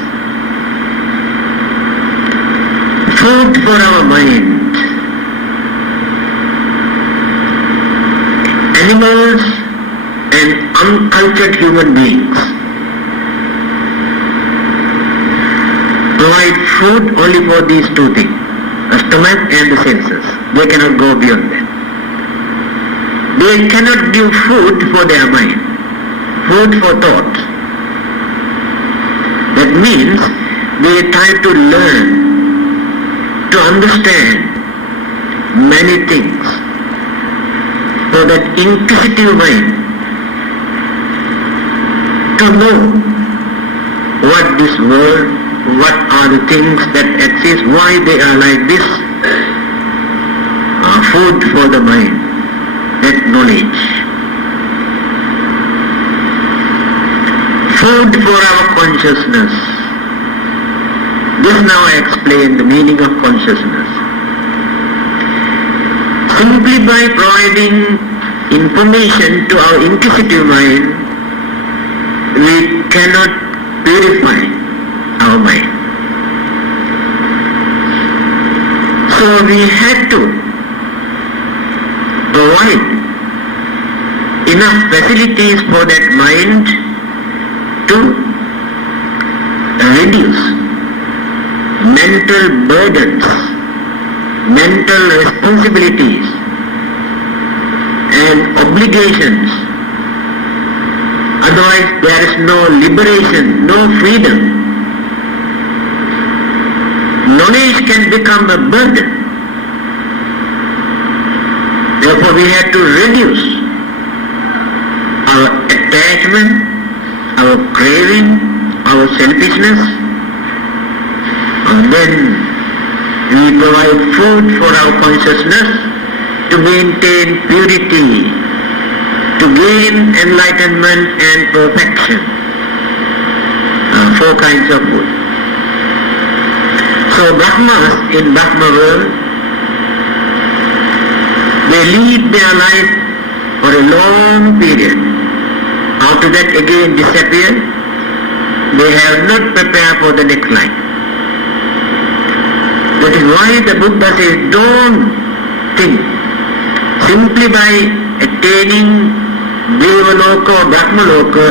Food for our mind. Animals and uncultured human beings provide food only for these two things, the stomach and the senses. They cannot go beyond that. They cannot give food for their mind, food for thought. That means they try to learn, to understand many things for that inquisitive mind, to know what this world, what are the things that exist, why they are like this. Food for the mind, that knowledge. Food for our consciousness. Just now I explained the meaning of consciousness. Simply by providing information to our inquisitive mind, we cannot purify our mind. So we had to provide enough facilities for that mind to reduce mental burdens, mental responsibilities and obligations. Otherwise there is no liberation, no freedom. Knowledge can become a burden. Therefore we have to reduce our attachment, our craving, our selfishness, and then we provide food for our consciousness to maintain purity, to gain enlightenment and perfection. Four kinds of food. So Brahmas in Brahma world, they lead their life for a long period. After that again disappear. They have not prepared for the next life. That is why the Buddha says, don't think. Simply by attaining Devaloka or Brahmaloka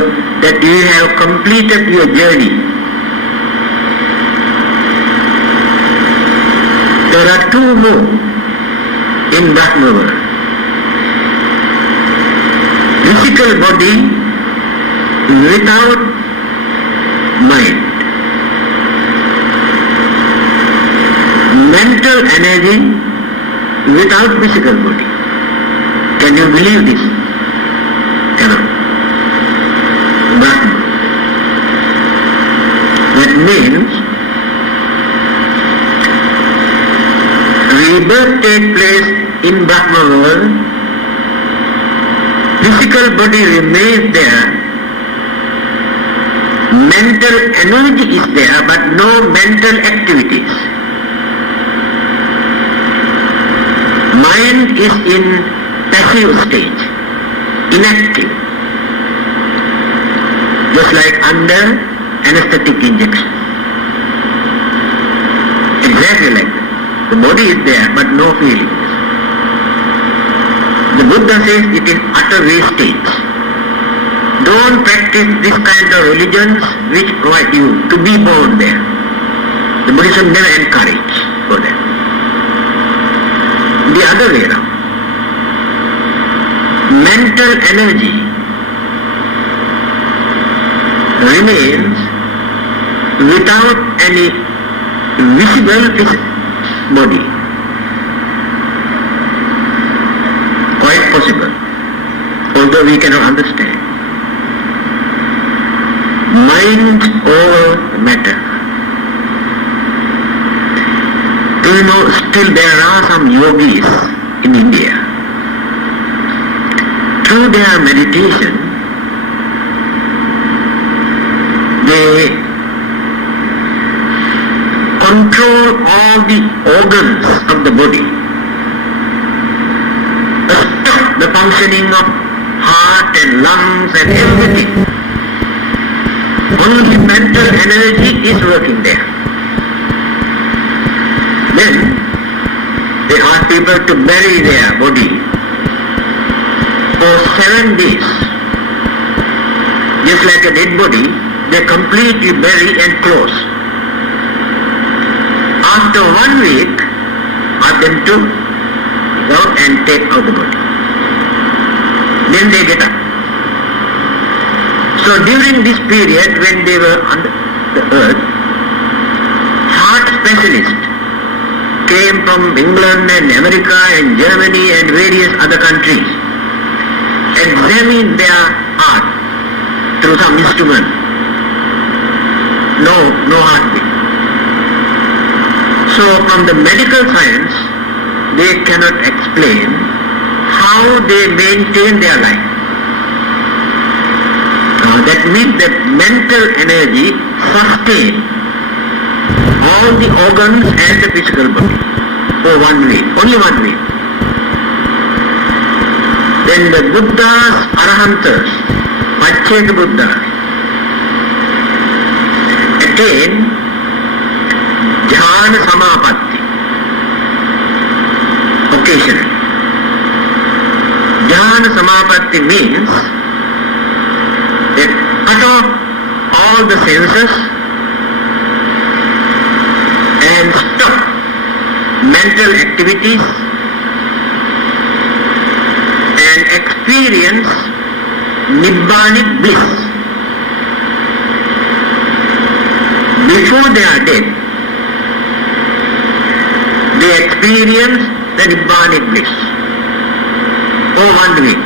that you have completed your journey. There are two more in Brahma world. Physical body without mind. Mental energy without physical body. Can you believe this? Cannot. Brahma. That means rebirth takes place in Brahma world, physical body remains there, mental energy is there but no mental activities. Mind is in passive stage, inactive, just like under anesthetic injection. Exactly like that. The body is there but no feelings. The Buddha says it is utter wastage. Don't practice this kind of religions which provide you to be born there. The Buddhism never encourage for that. The other way around. Mental energy remains without any visible body. Quite possible. although we cannot understand. Mind over matter. Do you know, still there are some yogis in India. Through their meditation, they control all the organs of the body. Stop the functioning of heart and lungs and everything. Only mental energy is working there. Then they ask people to bury their body for 7 days. Just like a dead body, they completely bury and close. After 1 week, ask them to go and take out the body. Then they get up. So during this period when they were on the earth, heart specialists came from England and America and Germany and various other countries, examined their heart through some instrument. No heartbeat. So from the medical science, they cannot explain how they maintain their life. That means that mental energy sustains all the organs and the physical body for 1 week, only 1 week. Then the Buddhas, Arahantas, Pacheka Buddhas attain Dhyana Samapatti occasionally. Dhyana Samapatti means that cut off all the senses and stop mental activities and experience Nibbanic bliss. Before they are dead, they experience the Nibbanic bliss for 1 week.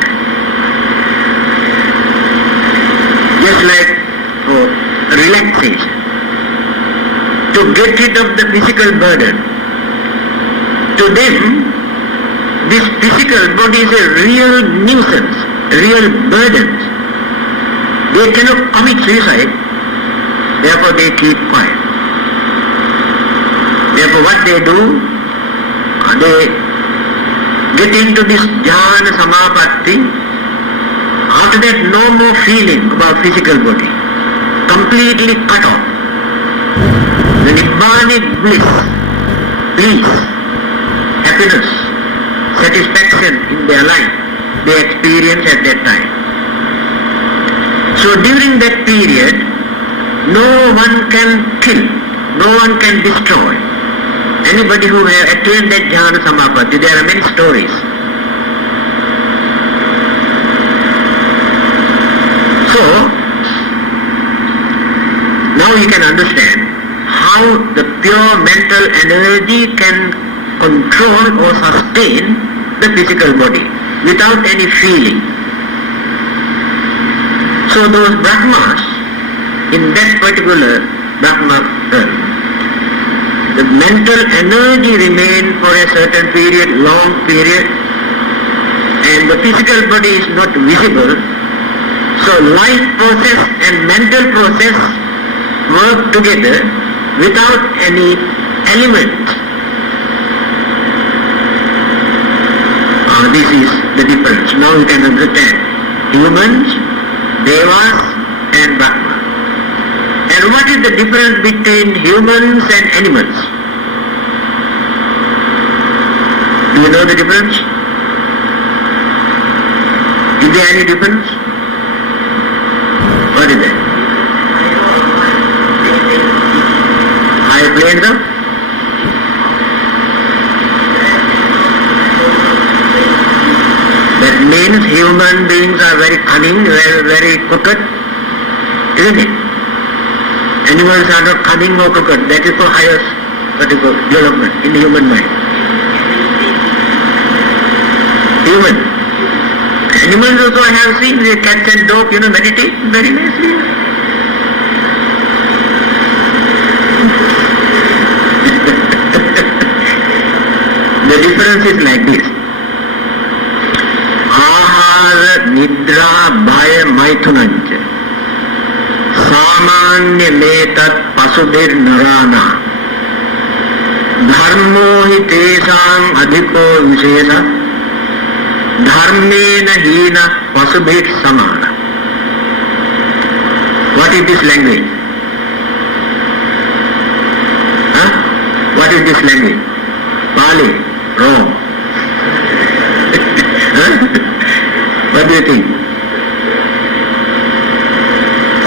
Just like relaxation. To get rid of the physical burden. To them, this physical body is a real nuisance, real burden. They cannot commit suicide, therefore they keep quiet. Therefore what they do, they get into this jhana samapatti. After that, no more feeling about physical body. Completely cut off. The Nibbanic bliss, peace, happiness, satisfaction in their life, they experience at that time. So during that period, no one can kill, no one can destroy. Anybody who has attained that jhana samapatti, there are many stories. So, now you can understand how the pure mental energy can control or sustain the physical body without any feeling. So those Brahmas, in that particular Brahma realm, the mental energy remains for a certain period, long period, and the physical body is not visible. So life process and mental process work together without any element. This is the difference. Now you can understand. Humans, Devas and Brahma. And what is the difference between humans and animals? Do you know the difference? Is there any difference? What is that? Higher planes of? That means human beings are very cunning, very crooked, isn't it? Animals are not cunning or crooked. That is for highest development in the human mind. Human. Animals also I have seen, the cats and dogs, meditate very nicely. The difference is like this. Ahara, nidra, bhaya, maithunancha. Samanya metat pasudhir narana. Dharmo hi tesam adhiko vishesa. Dharmena hina pasubhir samana. What is this language? What is this language? Pali, wrong. What do you think?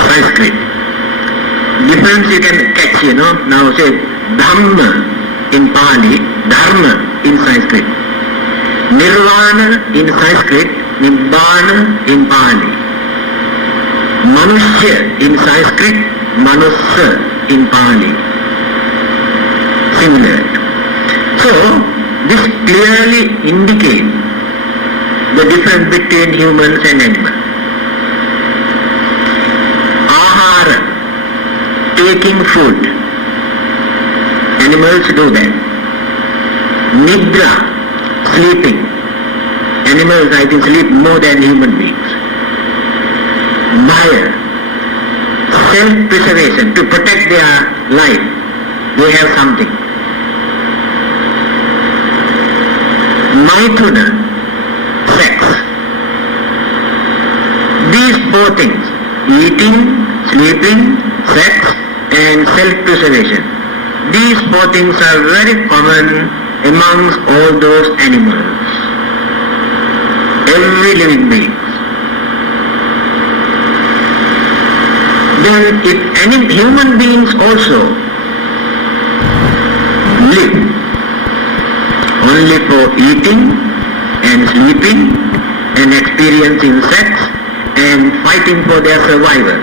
Sanskrit. Difference you can catch, Now say Dhamma in Pali, Dharma in Sanskrit. Nirvana in Sanskrit, Nibbana in Pali. Manushya in Sanskrit, Manusya in Pali. Similar. So, this clearly indicates the difference between humans and animals. Ahara, taking food. Animals do that. Nidra, sleeping. Animals, I think, sleep more than human beings. Bhaya, self-preservation, to protect their life. They have something. Maithuna, sex. These four things, eating, sleeping, sex and self-preservation. These four things are very common amongst all those animals. Every living being. Then if any human beings also live only for eating and sleeping and experiencing sex and fighting for their survival,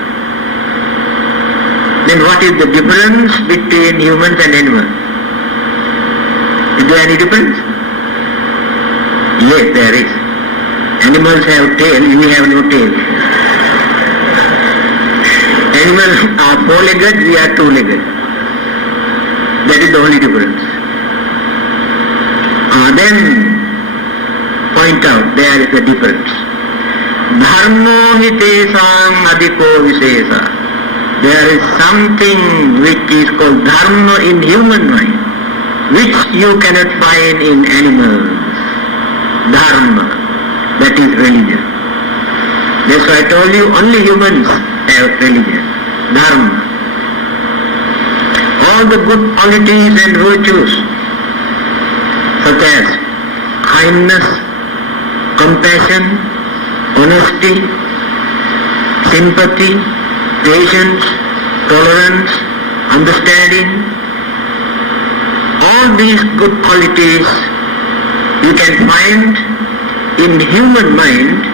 then what is the difference between humans and animals? Is there any difference? Yes, there is. Animals have tail, we have no tail. Animals are four-legged, we are two-legged. That is the only difference. Then point out there is a difference. Dharmo hi tesam adhiko vishesa. There is something which is called dharma in human mind, which you cannot find in animals. Dharma, that is religion. That's why I told you only humans have religion. Dharma. All the good qualities and virtues, such as kindness, compassion, honesty, sympathy, patience, tolerance, understanding, all these good qualities you can find in human mind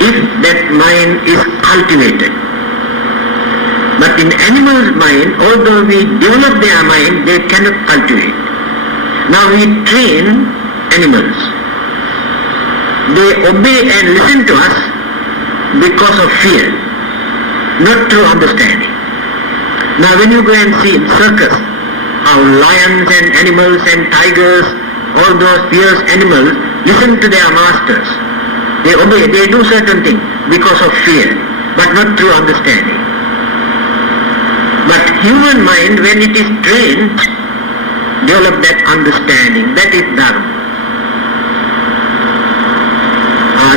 if that mind is cultivated. But in animals' mind, although we develop their mind, they cannot cultivate. Now we train animals. They obey and listen to us because of fear, not through understanding. Now when you go and see in circus how lions and animals and tigers, all those fierce animals, listen to their masters. They obey, they do certain things because of fear, but not through understanding. But human mind, when it is trained, develop that understanding. That is Dharma.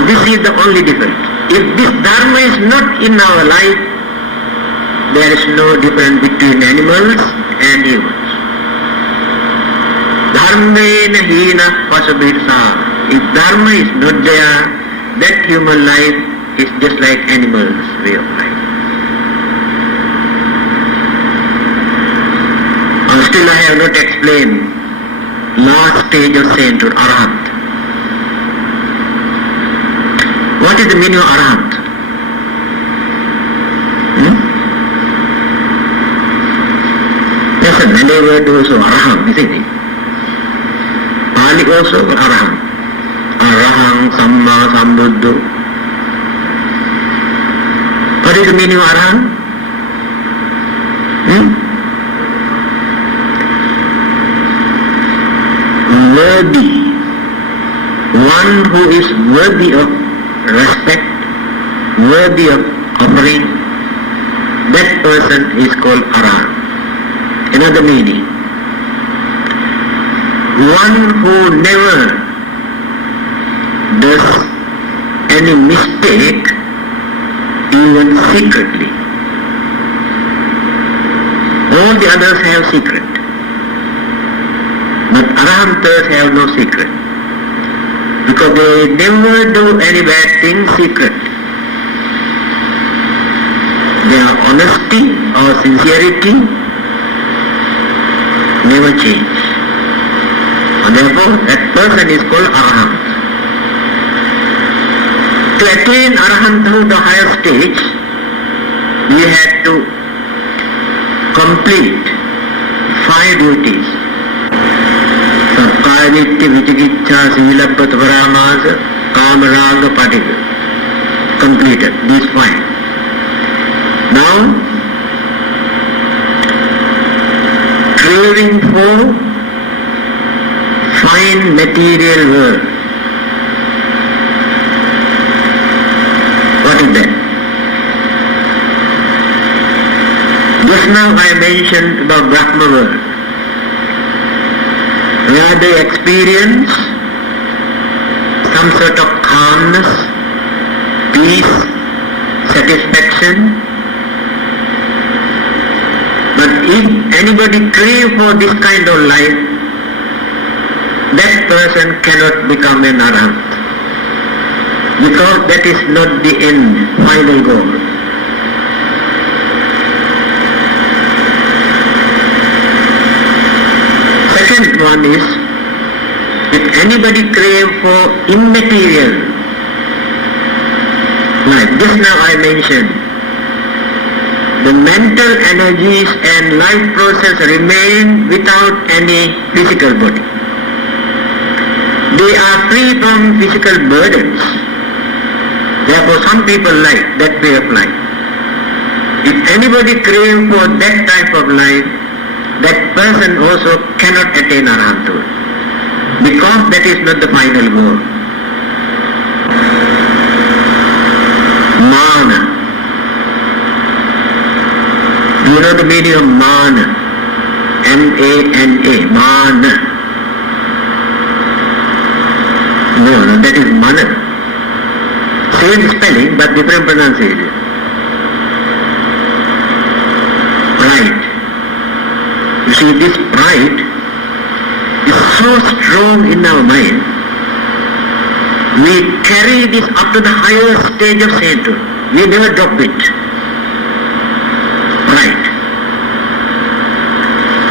This is the only difference. If this Dharma is not in our life, there is no difference between animals and humans. Dharmena hina pasabirsa. If Dharma is not there, that human life is just like animals' way of life. Still I have not explained last stage of sainthood, Arhat. What is the meaning of Arhat? Yes, Malay word also Arham, isn't it? Pali also Arham. Araham, Samma, Sambuddho. What is the meaning of arahant? Worthy. One who is worthy of respect, worthy of offering, that person is called arahant. Another meaning. One who never does any mistake, even secretly. All the others have secret, but arahantas have no secret, because they never do any bad thing secret. Their honesty or sincerity never change. And therefore, that person is called arahant. To attain arahanthood, the higher stage, we have to complete 5 duties. Sakkaya-ditthi, vicikiccha, silabbata, paramasa, kama-raga, patika. Completed, these 5. Now, craving for fine material world. What is that? Just now I mentioned about Brahma world, where they experience some sort of calmness, peace, satisfaction. But if anybody crave for this kind of life, that person cannot become an arahant, because that is not the end, final goal. Second one is, if anybody crave for immaterial life, just now I mentioned, the mental energies and life process remain without any physical body. They are free from physical burdens. Therefore, some people like that way of life. If anybody crave for that type of life, that person also cannot attain arahanthood, because that is not the final goal. Mana. Do you know the meaning of mana? M-A-N-A. Mana. No, that is mana. Same spelling but different pronunciation. Pride. You see, this pride is so strong in our mind, we carry this up to the higher stage of sainthood. We never drop it. Pride.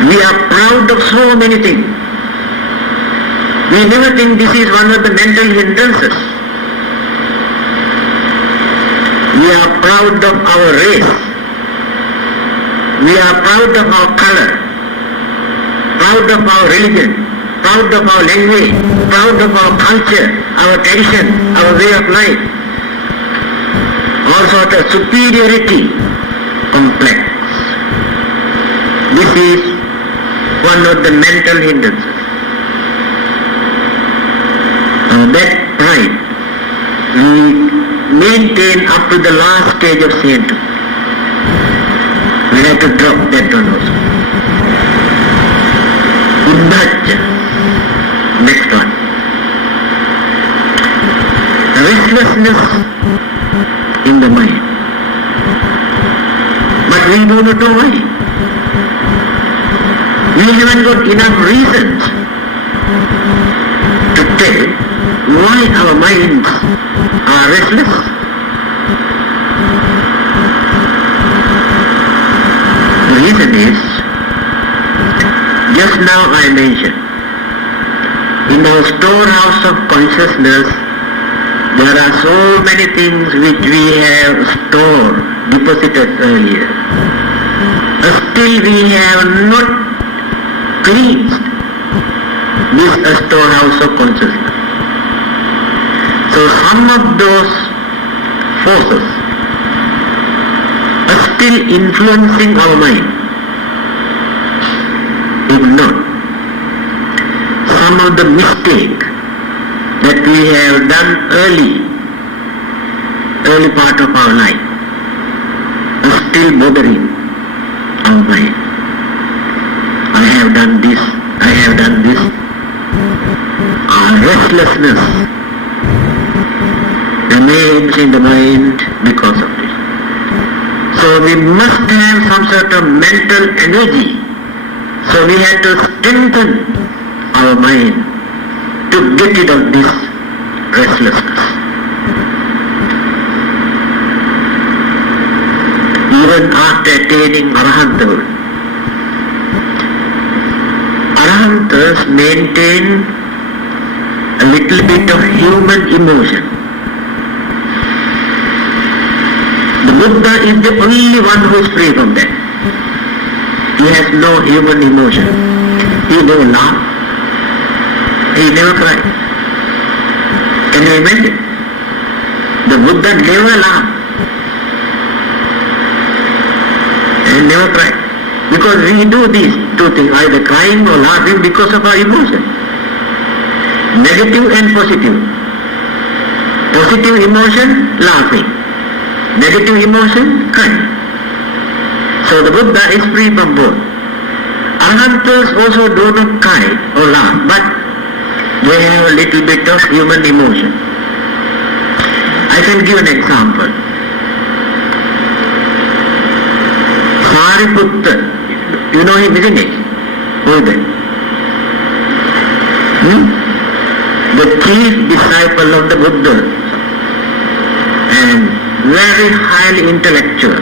We are proud of so many things. We never think this is one of the mental hindrances. We are proud of our race. We are proud of our color, proud of our religion, proud of our language, proud of our culture, our tradition, our way of life. All sort of superiority complex. This is one of the mental hindrances. That pride we maintain up to the last stage of sainthood. We have to drop that one also. Uddhacca. Next one. Restlessness in the mind. But we do not know why. We haven't got enough reasons to tell why our minds are restless. The reason is, just now I mentioned, in our storehouse of consciousness, there are so many things which we have stored, deposited earlier. But still we have not cleansed this storehouse of consciousness. So some of those forces still influencing our mind? If not, some of the mistake that we have done early part of our life are still bothering our mind. I have done this, I have done this. Our restlessness remains in the mind because of this. So we must have some sort of mental energy. So we have to strengthen our mind to get rid of this restlessness. Even after attaining Arahanthood, Arahantas maintain a little bit of human emotion. The Buddha is the only one who is free from that. He has no human emotion. He never laughed. He never cried. Can you imagine? The Buddha never laughed. He never cried. Because we do these two things, either crying or laughing because of our emotion. Negative and positive. Positive emotion, laughing. Negative emotion, crying. So the Buddha is free from both. Arahantas also do not cry or laugh, but they have a little bit of human emotion. I can give an example. Sariputta, you know him, isn't it? Who is that? The chief disciple of the Buddha and very highly intellectual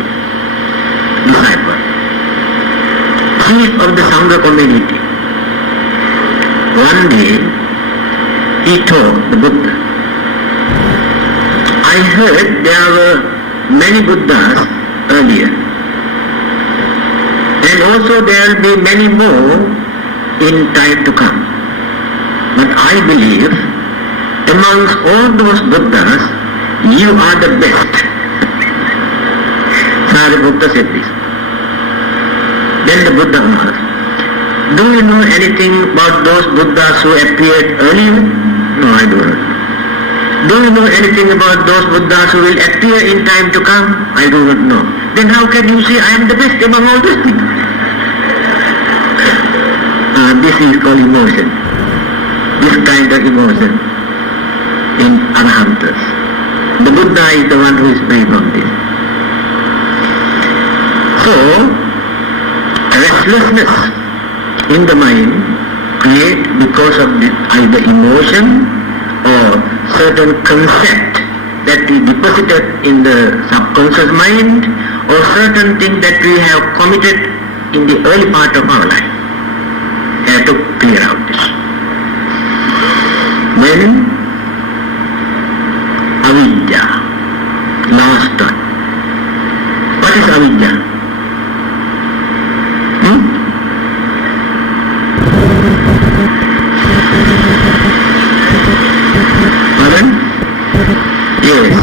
disciple, chief of the Sangha community. One day he told the Buddha, I heard there were many Buddhas earlier, and also there will be many more in time to come. But I believe amongst all those Buddhas, you are the best. Sariputta said this. Then the Buddha asked, do you know anything about those Buddhas who appeared earlier? No, I do not. Do you know anything about those Buddhas who will appear in time to come? I do not know. Then how can you say I am the best among all these people? This is called emotion. This kind of emotion in Arahantas. The Buddha is the one who is free from this. So, restlessness in the mind created because of either emotion or certain concept that we deposited in the subconscious mind or certain thing that we have committed in the early part of our life. We have to clear out this. Then, avidya, last one. What is avidya? Pardon? Yes.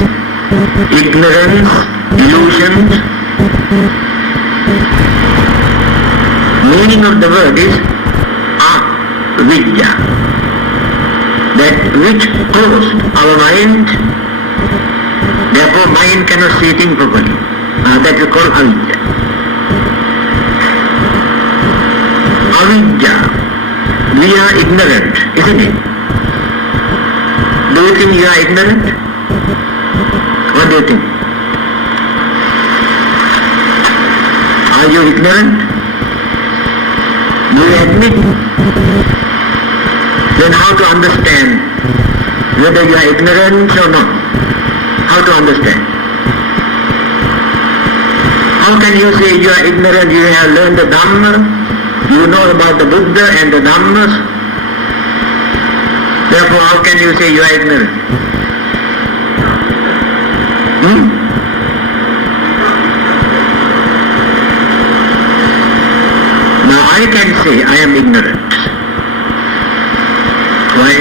Ignorance, illusions. Meaning of the word is avidya. That which closed our mind, therefore mind cannot see things properly. That we call avidya. Avidya, we are ignorant, isn't it? Do you think you are ignorant? What do you think? Are you ignorant? Do you admit? Then how to understand whether you are ignorant or not? How to understand? How can you say you are ignorant? You have learned the Dhamma, you know about the Buddha and the Dhammas. Therefore, how can you say you are ignorant? Now I can say I am ignorant. Why?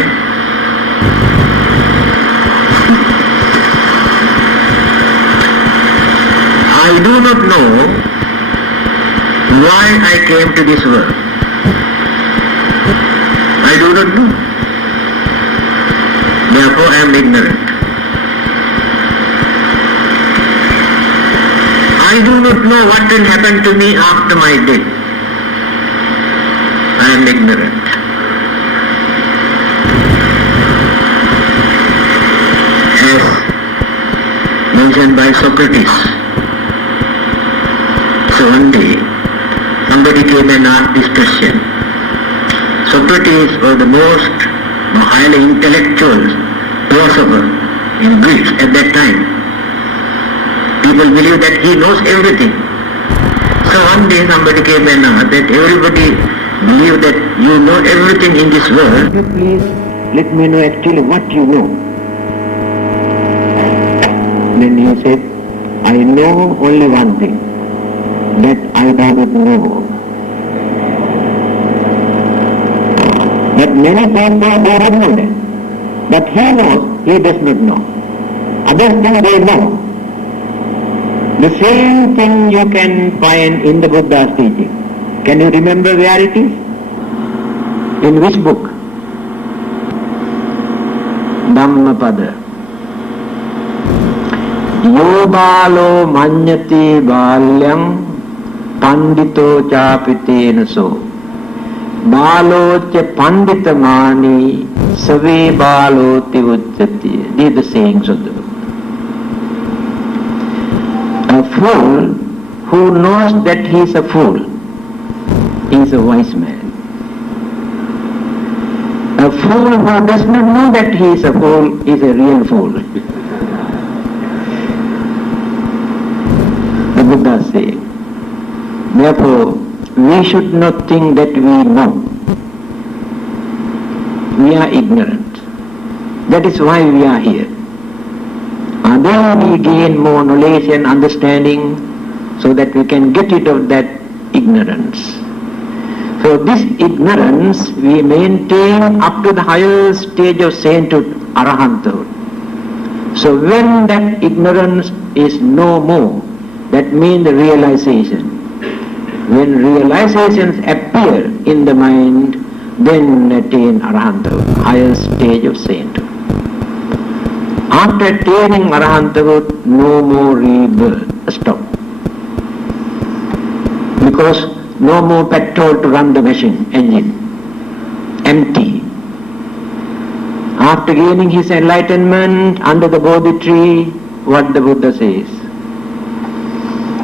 I do not know why I came to this world. I do not know. Therefore I am ignorant. I do not know what will happen to me after my death. I am ignorant. As mentioned by Socrates. So one day, somebody came and asked this question. Socrates was the most highly intellectual philosopher in Greece at that time. People believe that he knows everything. So one day somebody came and asked that everybody believe that you know everything in this world. Please let me know actually what you know. Then he said, I know only one thing, that I do not know. But many people do not know that. But he knows, he does not know. Others think they know. The same thing you can find in the Buddha's teaching. Can you remember where it is? In which book? Dhammapada. Yo balo manyati balyam pandito chapitena so. Balo cha panditamani save balo tivujjati. These are the sayings of the book. A fool who knows that he is a fool is a wise man. A fool who does not know that he is a fool is a real fool. The Buddha says. Therefore, we should not think that we know. We are ignorant. That is why we are here. And then we gain more knowledge and understanding so that we can get rid of that ignorance. So this ignorance we maintain up to the higher stage of sainthood, arahanthood. So when that ignorance is no more, that means the realization. When realizations appear in the mind, then attain arahanthood, higher stage of sainthood. After attaining arahanthood, no more rebirth. Stop. Because no more petrol to run the machine, engine. Empty. After gaining his enlightenment under the Bodhi tree, what the Buddha says?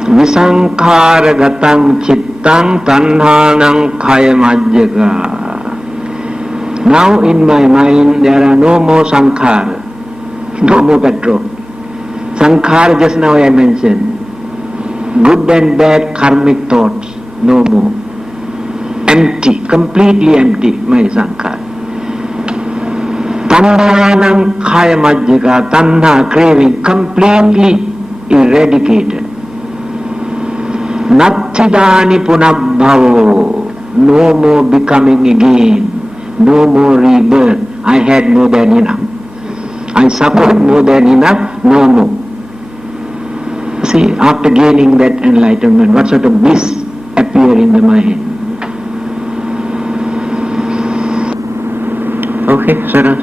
Visankhara gatang chittang tanhanang khayamajjaga. Now in my mind there are no more sankhara, no more petrol. Sankhara just now I mentioned. Good and bad karmic thoughts, no more. Empty, completely empty, my sankhara. Tanhanam khayamajjaga, tanha, craving, completely eradicated. Nathidani punabhavo, no more becoming again, no more rebirth. I had more than enough. I suffered more than enough, no more. See, after gaining that enlightenment, what sort of bliss appear in the mind? Okay, Sarah.